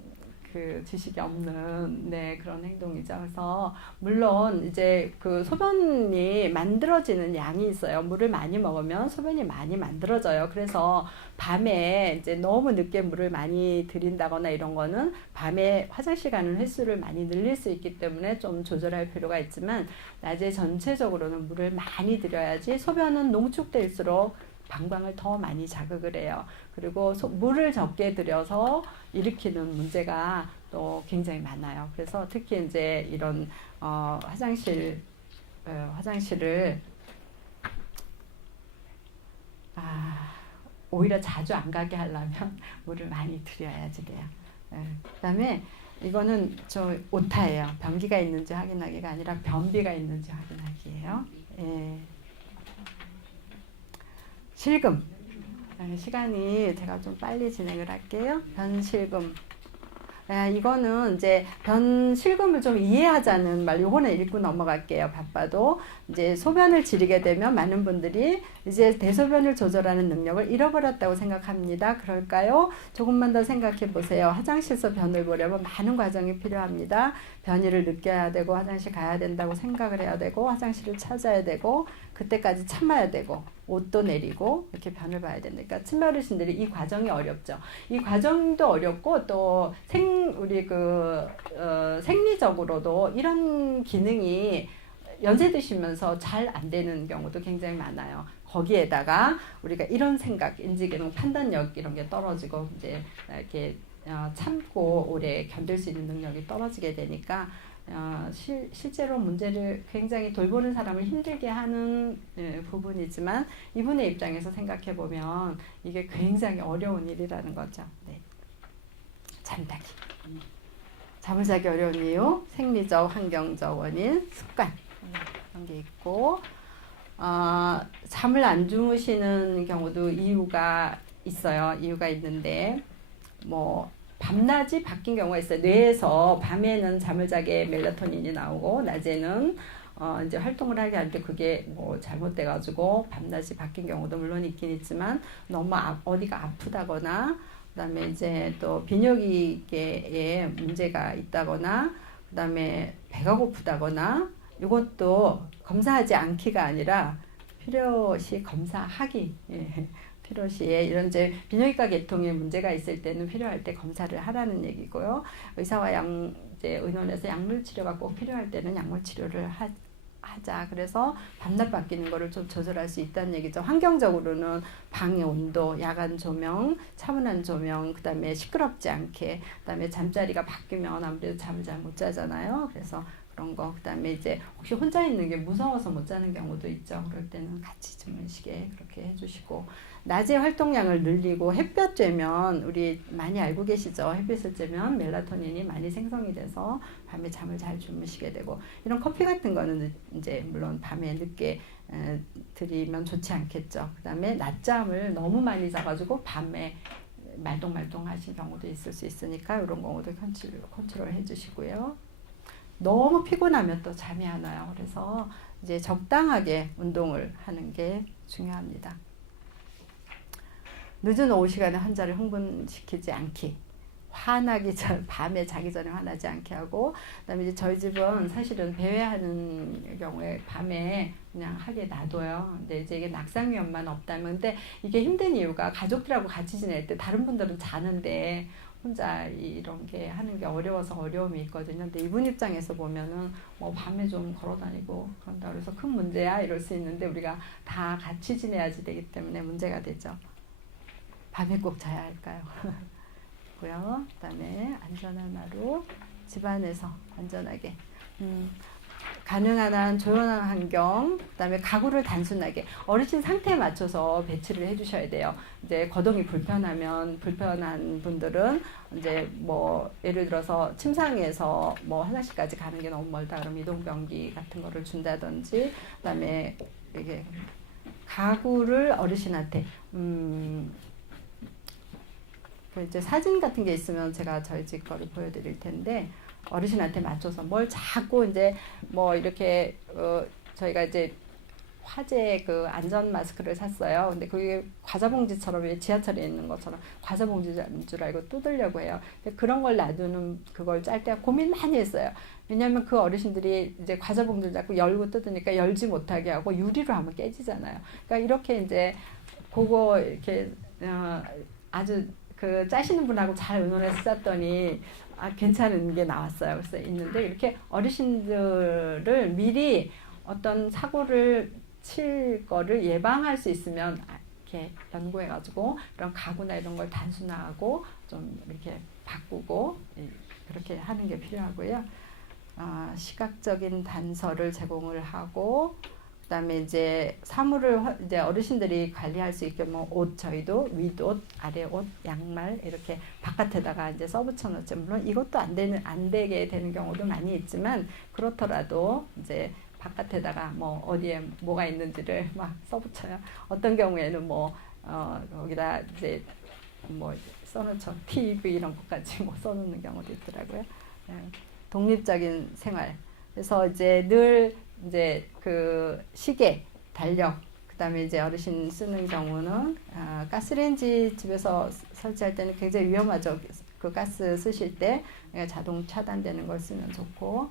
그 지식이 없는 그런 행동이죠. 그래서 물론 이제 그 소변이 만들어지는 양이 있어요. 물을 많이 먹으면 소변이 많이 만들어져요. 그래서 밤에 이제 너무 늦게 물을 많이 들인다거나 이런 거는 밤에 화장실 가는 횟수를 많이 늘릴 수 있기 때문에 좀 조절할 필요가 있지만 낮에 전체적으로는 물을 많이 들여야지 소변은 농축될수록 방광을 더 많이 자극을 해요. 그리고 물을 적게 들여서 일으키는 문제가 또 굉장히 많아요. 그래서 특히 이제 이런 화장실을 오히려 자주 안 가게 하려면 물을 많이 들여야지 돼요. 그다음에 이거는 저 오타예요. 변기가 있는지 확인하기가 아니라 변비가 있는지 확인하기예요. 예. 실금. 시간이 제가 좀 빨리 진행을 할게요. 변실금. 이거는 이제 변실금을 좀 이해하자는 말, 요거는 읽고 넘어갈게요. 바빠도. 이제 소변을 지르게 되면 많은 분들이 이제 대소변을 조절하는 능력을 잃어버렸다고 생각합니다. 그럴까요? 조금만 더 생각해 보세요. 화장실에서 변을 보려면 많은 과정이 필요합니다. 변이를 느껴야 되고 화장실 가야 된다고 생각을 해야 되고 화장실을 찾아야 되고 그때까지 참아야 되고 옷도 내리고 이렇게 변을 봐야 되니까 그러니까 친마 어르신들이 이 과정이 어렵죠. 이 과정도 어렵고 또 우리 생리적으로도 이런 기능이 연세 드시면서 잘 안 되는 경우도 굉장히 많아요. 거기에다가 우리가 이런 생각, 인지기능, 판단력 이런 게 떨어지고 이제 이렇게 참고 오래 견딜 수 있는 능력이 떨어지게 되니까 실제로 문제를 굉장히 돌보는 사람을 힘들게 하는 부분이지만 이분의 입장에서 생각해 보면 이게 굉장히 어려운 일이라는 거죠. 네. 잠자기. 잠을 자기 어려운 이유, 생리적, 환경적 원인, 습관 이런 게 있고 잠을 안 주무시는 경우도 이유가 있어요. 이유가 있는데 뭐 밤낮이 바뀐 경우가 있어요. 뇌에서 밤에는 잠을 자게 멜라토닌이 나오고 낮에는 이제 활동을 하게 할 때 그게 뭐 잘못돼가지고 밤낮이 바뀐 경우도 물론 있긴 있지만 너무 어디가 아프다거나 그다음에 이제 또 비뇨기계에 문제가 있다거나 그다음에 배가 고프다거나 이것도 검사하지 않기가 아니라 필요시 검사하기. 예. 필요시에 이런 이제 비뇨기과 계통에 문제가 있을 때는 필요할 때 검사를 하라는 얘기고요. 의사와 이제 의논해서 약물 치료가 꼭 필요할 때는 약물 치료를 하자. 그래서 밤낮 바뀌는 거를 좀 조절할 수 있다는 얘기죠. 환경적으로는 방의 온도, 야간 조명, 차분한 조명, 그다음에 시끄럽지 않게, 그다음에 잠자리가 바뀌면 아무래도 잠을 잘 못 자잖아요. 그래서 그런 거. 그다음에 이제 혹시 혼자 있는 게 무서워서 못 자는 경우도 있죠. 그럴 때는 같이 주무시게 그렇게 해주시고 낮에 활동량을 늘리고 햇볕 쬐면 우리 많이 알고 계시죠. 햇빛을 쬐면 멜라토닌이 많이 생성이 돼서 밤에 잠을 잘 주무시게 되고 이런 커피 같은 거는 이제 물론 밤에 늦게 드리면 좋지 않겠죠. 그다음에 낮잠을 너무 많이 자가지고 밤에 말똥말똥 하신 경우도 있을 수 있으니까 이런 경우도 컨트롤 해주시고요. 너무 피곤하면 또 잠이 안 와요. 그래서 이제 적당하게 운동을 하는 게 중요합니다. 늦은 오후 시간에 환자를 흥분시키지 않기. 화나기 전, 밤에 자기 전에 화나지 않게 하고, 그다음에 이제 저희 집은 사실은 배회하는 경우에 밤에 그냥 하게 놔둬요. 근데 이제 이게 낙상 위험만 없다면, 근데 이게 힘든 이유가 가족들하고 같이 지낼 때 다른 분들은 자는데 혼자 이런 게 하는 게 어려워서 어려움이 있거든요. 근데 이분 입장에서 보면은 뭐 밤에 좀 걸어다니고 그런다 그래서 큰 문제야 이럴 수 있는데 우리가 다 같이 지내야지 되기 때문에 문제가 되죠. 밤에 꼭 자야 할까요? 고요. 그다음에 안전한 하루, 집안에서 안전하게, 가능한 한 조용한 환경, 그다음에 가구를 단순하게 어르신 상태에 맞춰서 배치를 해주셔야 돼요. 이제 거동이 불편한 분들은 이제 뭐 예를 들어서 침상에서 뭐 화장실까지 가는 게 너무 멀다 그러면 이동변기 같은 거를 준다든지, 그다음에 이게 가구를 어르신한테 이제 사진 같은 게 있으면 제가 저희 집 거를 보여드릴 텐데 어르신한테 맞춰서 뭘 자꾸 이제 뭐 이렇게 저희가 이제 화재 그 안전 마스크를 샀어요. 근데 그게 과자 봉지처럼 왜 지하철에 있는 것처럼 과자 봉지인 줄 알고 뜯으려고 해요. 근데 그런 걸 놔두는 그걸 짤 때 고민 많이 했어요. 왜냐하면 그 어르신들이 이제 과자 봉지를 자꾸 열고 뜯으니까 열지 못하게 하고 유리로 하면 깨지잖아요. 그러니까 이렇게 이제 그거 이렇게 아주 그 짜시는 분하고 잘 의논해서 짰더니 괜찮은 게 나왔어요. 그래서 있는데 이렇게 어르신들을 미리 어떤 사고를 칠 거를 예방할 수 있으면 이렇게 연구해가지고 이런 가구나 이런 걸 단순화하고 좀 이렇게 바꾸고 그렇게 하는 게 필요하고요. 시각적인 단서를 제공을 하고, 그다음에 이제 사물을 이제 어르신들이 관리할 수 있게 뭐 옷, 저희도 윗옷, 아래옷, 양말 이렇게 바깥에다가 이제 써붙여 놓죠. 물론 이것도 안 되게 되는 경우도 많이 있지만 그렇더라도 이제 바깥에다가 뭐 어디에 뭐가 있는지를 막 써붙여요. 어떤 경우에는 뭐 거기다 이제 뭐 써놓죠. TV 이런 것까지 뭐 써놓는 경우도 있더라고요. 독립적인 생활. 그래서 이제 늘 이제 그 시계, 달력, 그다음에 이제 어르신 쓰는 경우는 가스레인지 집에서 설치할 때는 굉장히 위험하죠. 그 가스 쓰실 때 자동 차단되는 걸 쓰면 좋고,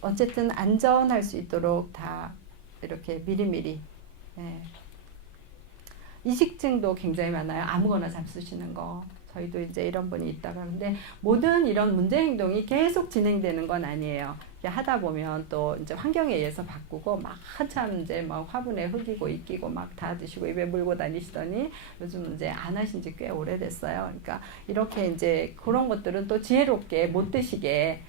어쨌든 안전할 수 있도록 다 이렇게 미리미리. 이식증도 굉장히 많아요. 아무거나 잡수시는 거. 저희도 이제 이런 분이 있다가 근데 모든 이런 문제 행동이 계속 진행되는 건 아니에요. 하다 보면 또 이제 환경에 의해서 바꾸고 막 한참 이제 막 화분에 흙이고 이끼고 막 다 드시고 입에 물고 다니시더니 요즘 이제 안 하신 지 꽤 오래됐어요. 그러니까 이렇게 이제 그런 것들은 또 지혜롭게 못 드시게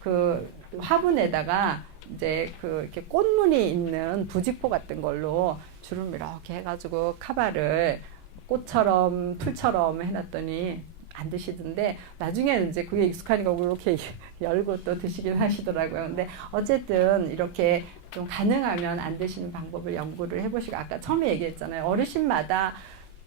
그 화분에다가 이제 그 이렇게 꽃무늬 있는 부직포 같은 걸로 주름 이렇게 해가지고 카바를 꽃처럼 풀처럼 해놨더니 안 드시던데 나중에는 이제 그게 익숙하니까 그렇게 열고 또 드시긴 하시더라고요. 근데 어쨌든 이렇게 좀 가능하면 안 드시는 방법을 연구를 해보시고 아까 처음에 얘기했잖아요. 어르신마다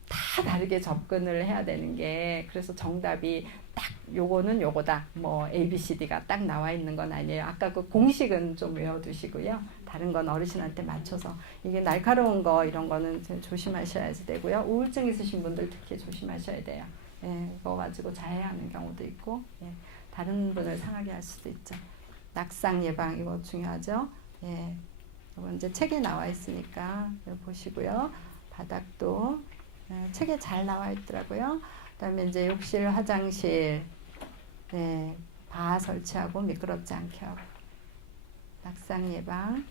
다 다르게 접근을 해야 되는 게 그래서 정답이 딱 요거는 요거다 뭐 ABCD가 딱 나와 있는 건 아니에요. 아까 그 공식은 좀 외워두시고요. 다른 건 어르신한테 맞춰서 이게 날카로운 거 이런 거는 조심하셔야 되고요. 우울증 있으신 분들 특히 조심하셔야 돼요. 이거 가지고 자해하는 경우도 있고 다른 분을 상하게 할 수도 있죠. 낙상 예방 이거 중요하죠. 이거 이제 책에 나와 있으니까 보시고요. 바닥도 책에 잘 나와 있더라고요. 그다음에 이제 욕실, 화장실, 바 설치하고 미끄럽지 않게 하고 낙상 예방,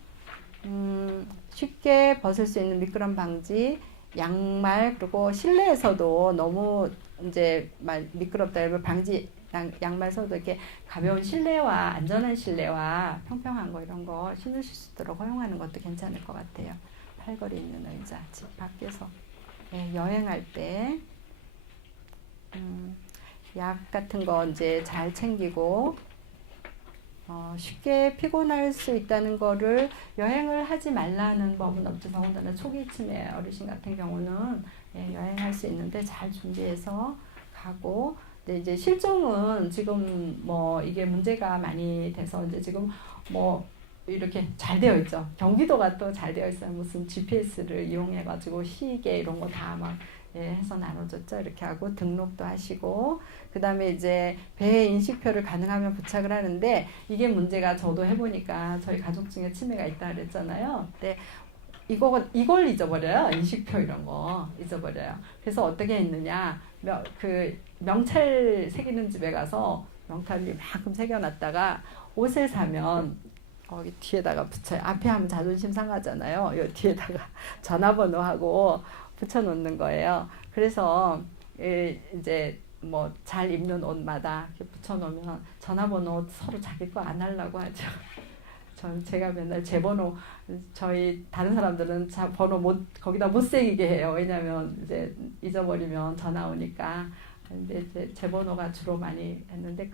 쉽게 벗을 수 있는 미끄럼 방지, 양말 그리고 실내에서도 너무 이제 미끄럽다 이러면 방지 양말 서도 이렇게 가벼운 실내화, 안전한 실내화, 평평한 거 이런 거 신으실 수 있도록 허용하는 것도 괜찮을 것 같아요. 팔걸이 있는 의자, 집 밖에서. 여행할 때 약 같은 거 이제 잘 챙기고 쉽게 피곤할 수 있다는 거를 여행을 하지 말라는 법은 없죠. 더군다나 초기쯤에 어르신 같은 경우는 여행할 수 있는데 잘 준비해서 가고 근데 이제 실종은 지금 뭐 이게 문제가 많이 돼서 이제 지금 뭐 이렇게 잘 되어 있죠. 경기도가 또 잘 되어 있어요. 무슨 GPS를 이용해가지고 시계 이런 거 다 막 해서 나눠줬죠. 이렇게 하고 등록도 하시고 그 다음에 이제 배 인식표를 가능하면 부착을 하는데 이게 문제가 저도 해보니까 저희 가족 중에 치매가 있다 그랬잖아요. 근데 이걸 잊어버려요. 인식표 이런 거 잊어버려요. 그래서 어떻게 했느냐 그 명찰 새기는 집에 가서 명찰을 이만큼 새겨놨다가 옷을 사면 거기 뒤에다가 붙여요. 앞에 하면 자존심 상하잖아요. 이 뒤에다가 전화번호하고 붙여놓는 거예요. 그래서 이제 뭐 잘 입는 옷마다 이렇게 붙여놓으면 전화번호 서로 자기 거 안 하려고 하죠. 제가 맨날 제 번호 저희 다른 사람들은 번호 거기다 못 새기게 해요. 왜냐면 이제 잊어버리면 전화 오니까. 근데 이제 제 번호가 주로 많이 했는데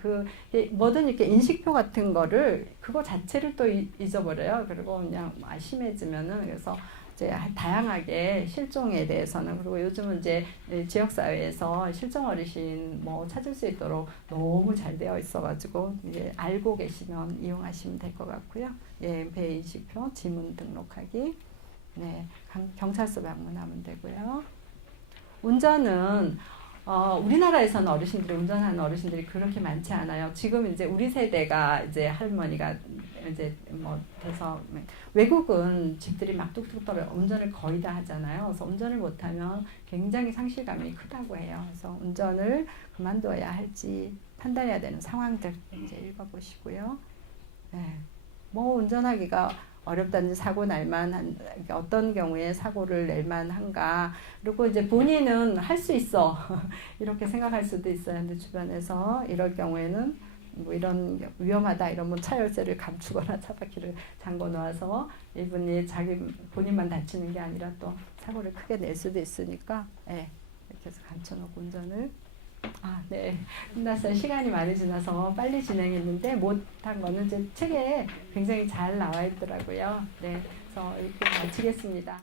뭐든 이렇게 인식표 같은 거를 그거 자체를 또 잊어버려요. 그리고 그냥 심해지면은 그래서 이제 다양하게 실종에 대해서는 그리고 요즘은 이제 지역 사회에서 실종 어르신 뭐 찾을 수 있도록 너무 잘 되어 있어가지고 이제 알고 계시면 이용하시면 될 것 같고요. 예, 배 인식표, 지문 등록하기, 네, 경찰서 방문하면 되고요. 운전은 우리나라에서는 운전하는 어르신들이 그렇게 많지 않아요. 지금 이제 우리 세대가 이제 할머니가 이제 뭐 돼서 외국은 집들이 막 뚝뚝 떨어요. 운전을 거의 다 하잖아요. 그래서 운전을 못하면 굉장히 상실감이 크다고 해요. 그래서 운전을 그만둬야 할지 판단해야 되는 상황들 이제 읽어보시고요. 네. 뭐 운전하기가 어렵다든지 사고 날만한 어떤 경우에 사고를 낼 만한가 그리고 이제 본인은 할 수 있어 이렇게 생각할 수도 있어요. 근데 주변에서 이럴 경우에는 뭐 이런 위험하다 이러면 차 열쇠를 감추거나 차바퀴를 잠궈 놓아서 이분이 본인만 다치는 게 아니라 또 사고를 크게 낼 수도 있으니까 네, 이렇게 해서 감춰놓고 운전을 네. 끝났어요. 시간이 많이 지나서 빨리 진행했는데 못한 거는 이제 책에 굉장히 잘 나와 있더라고요. 네. 그래서 이렇게 마치겠습니다.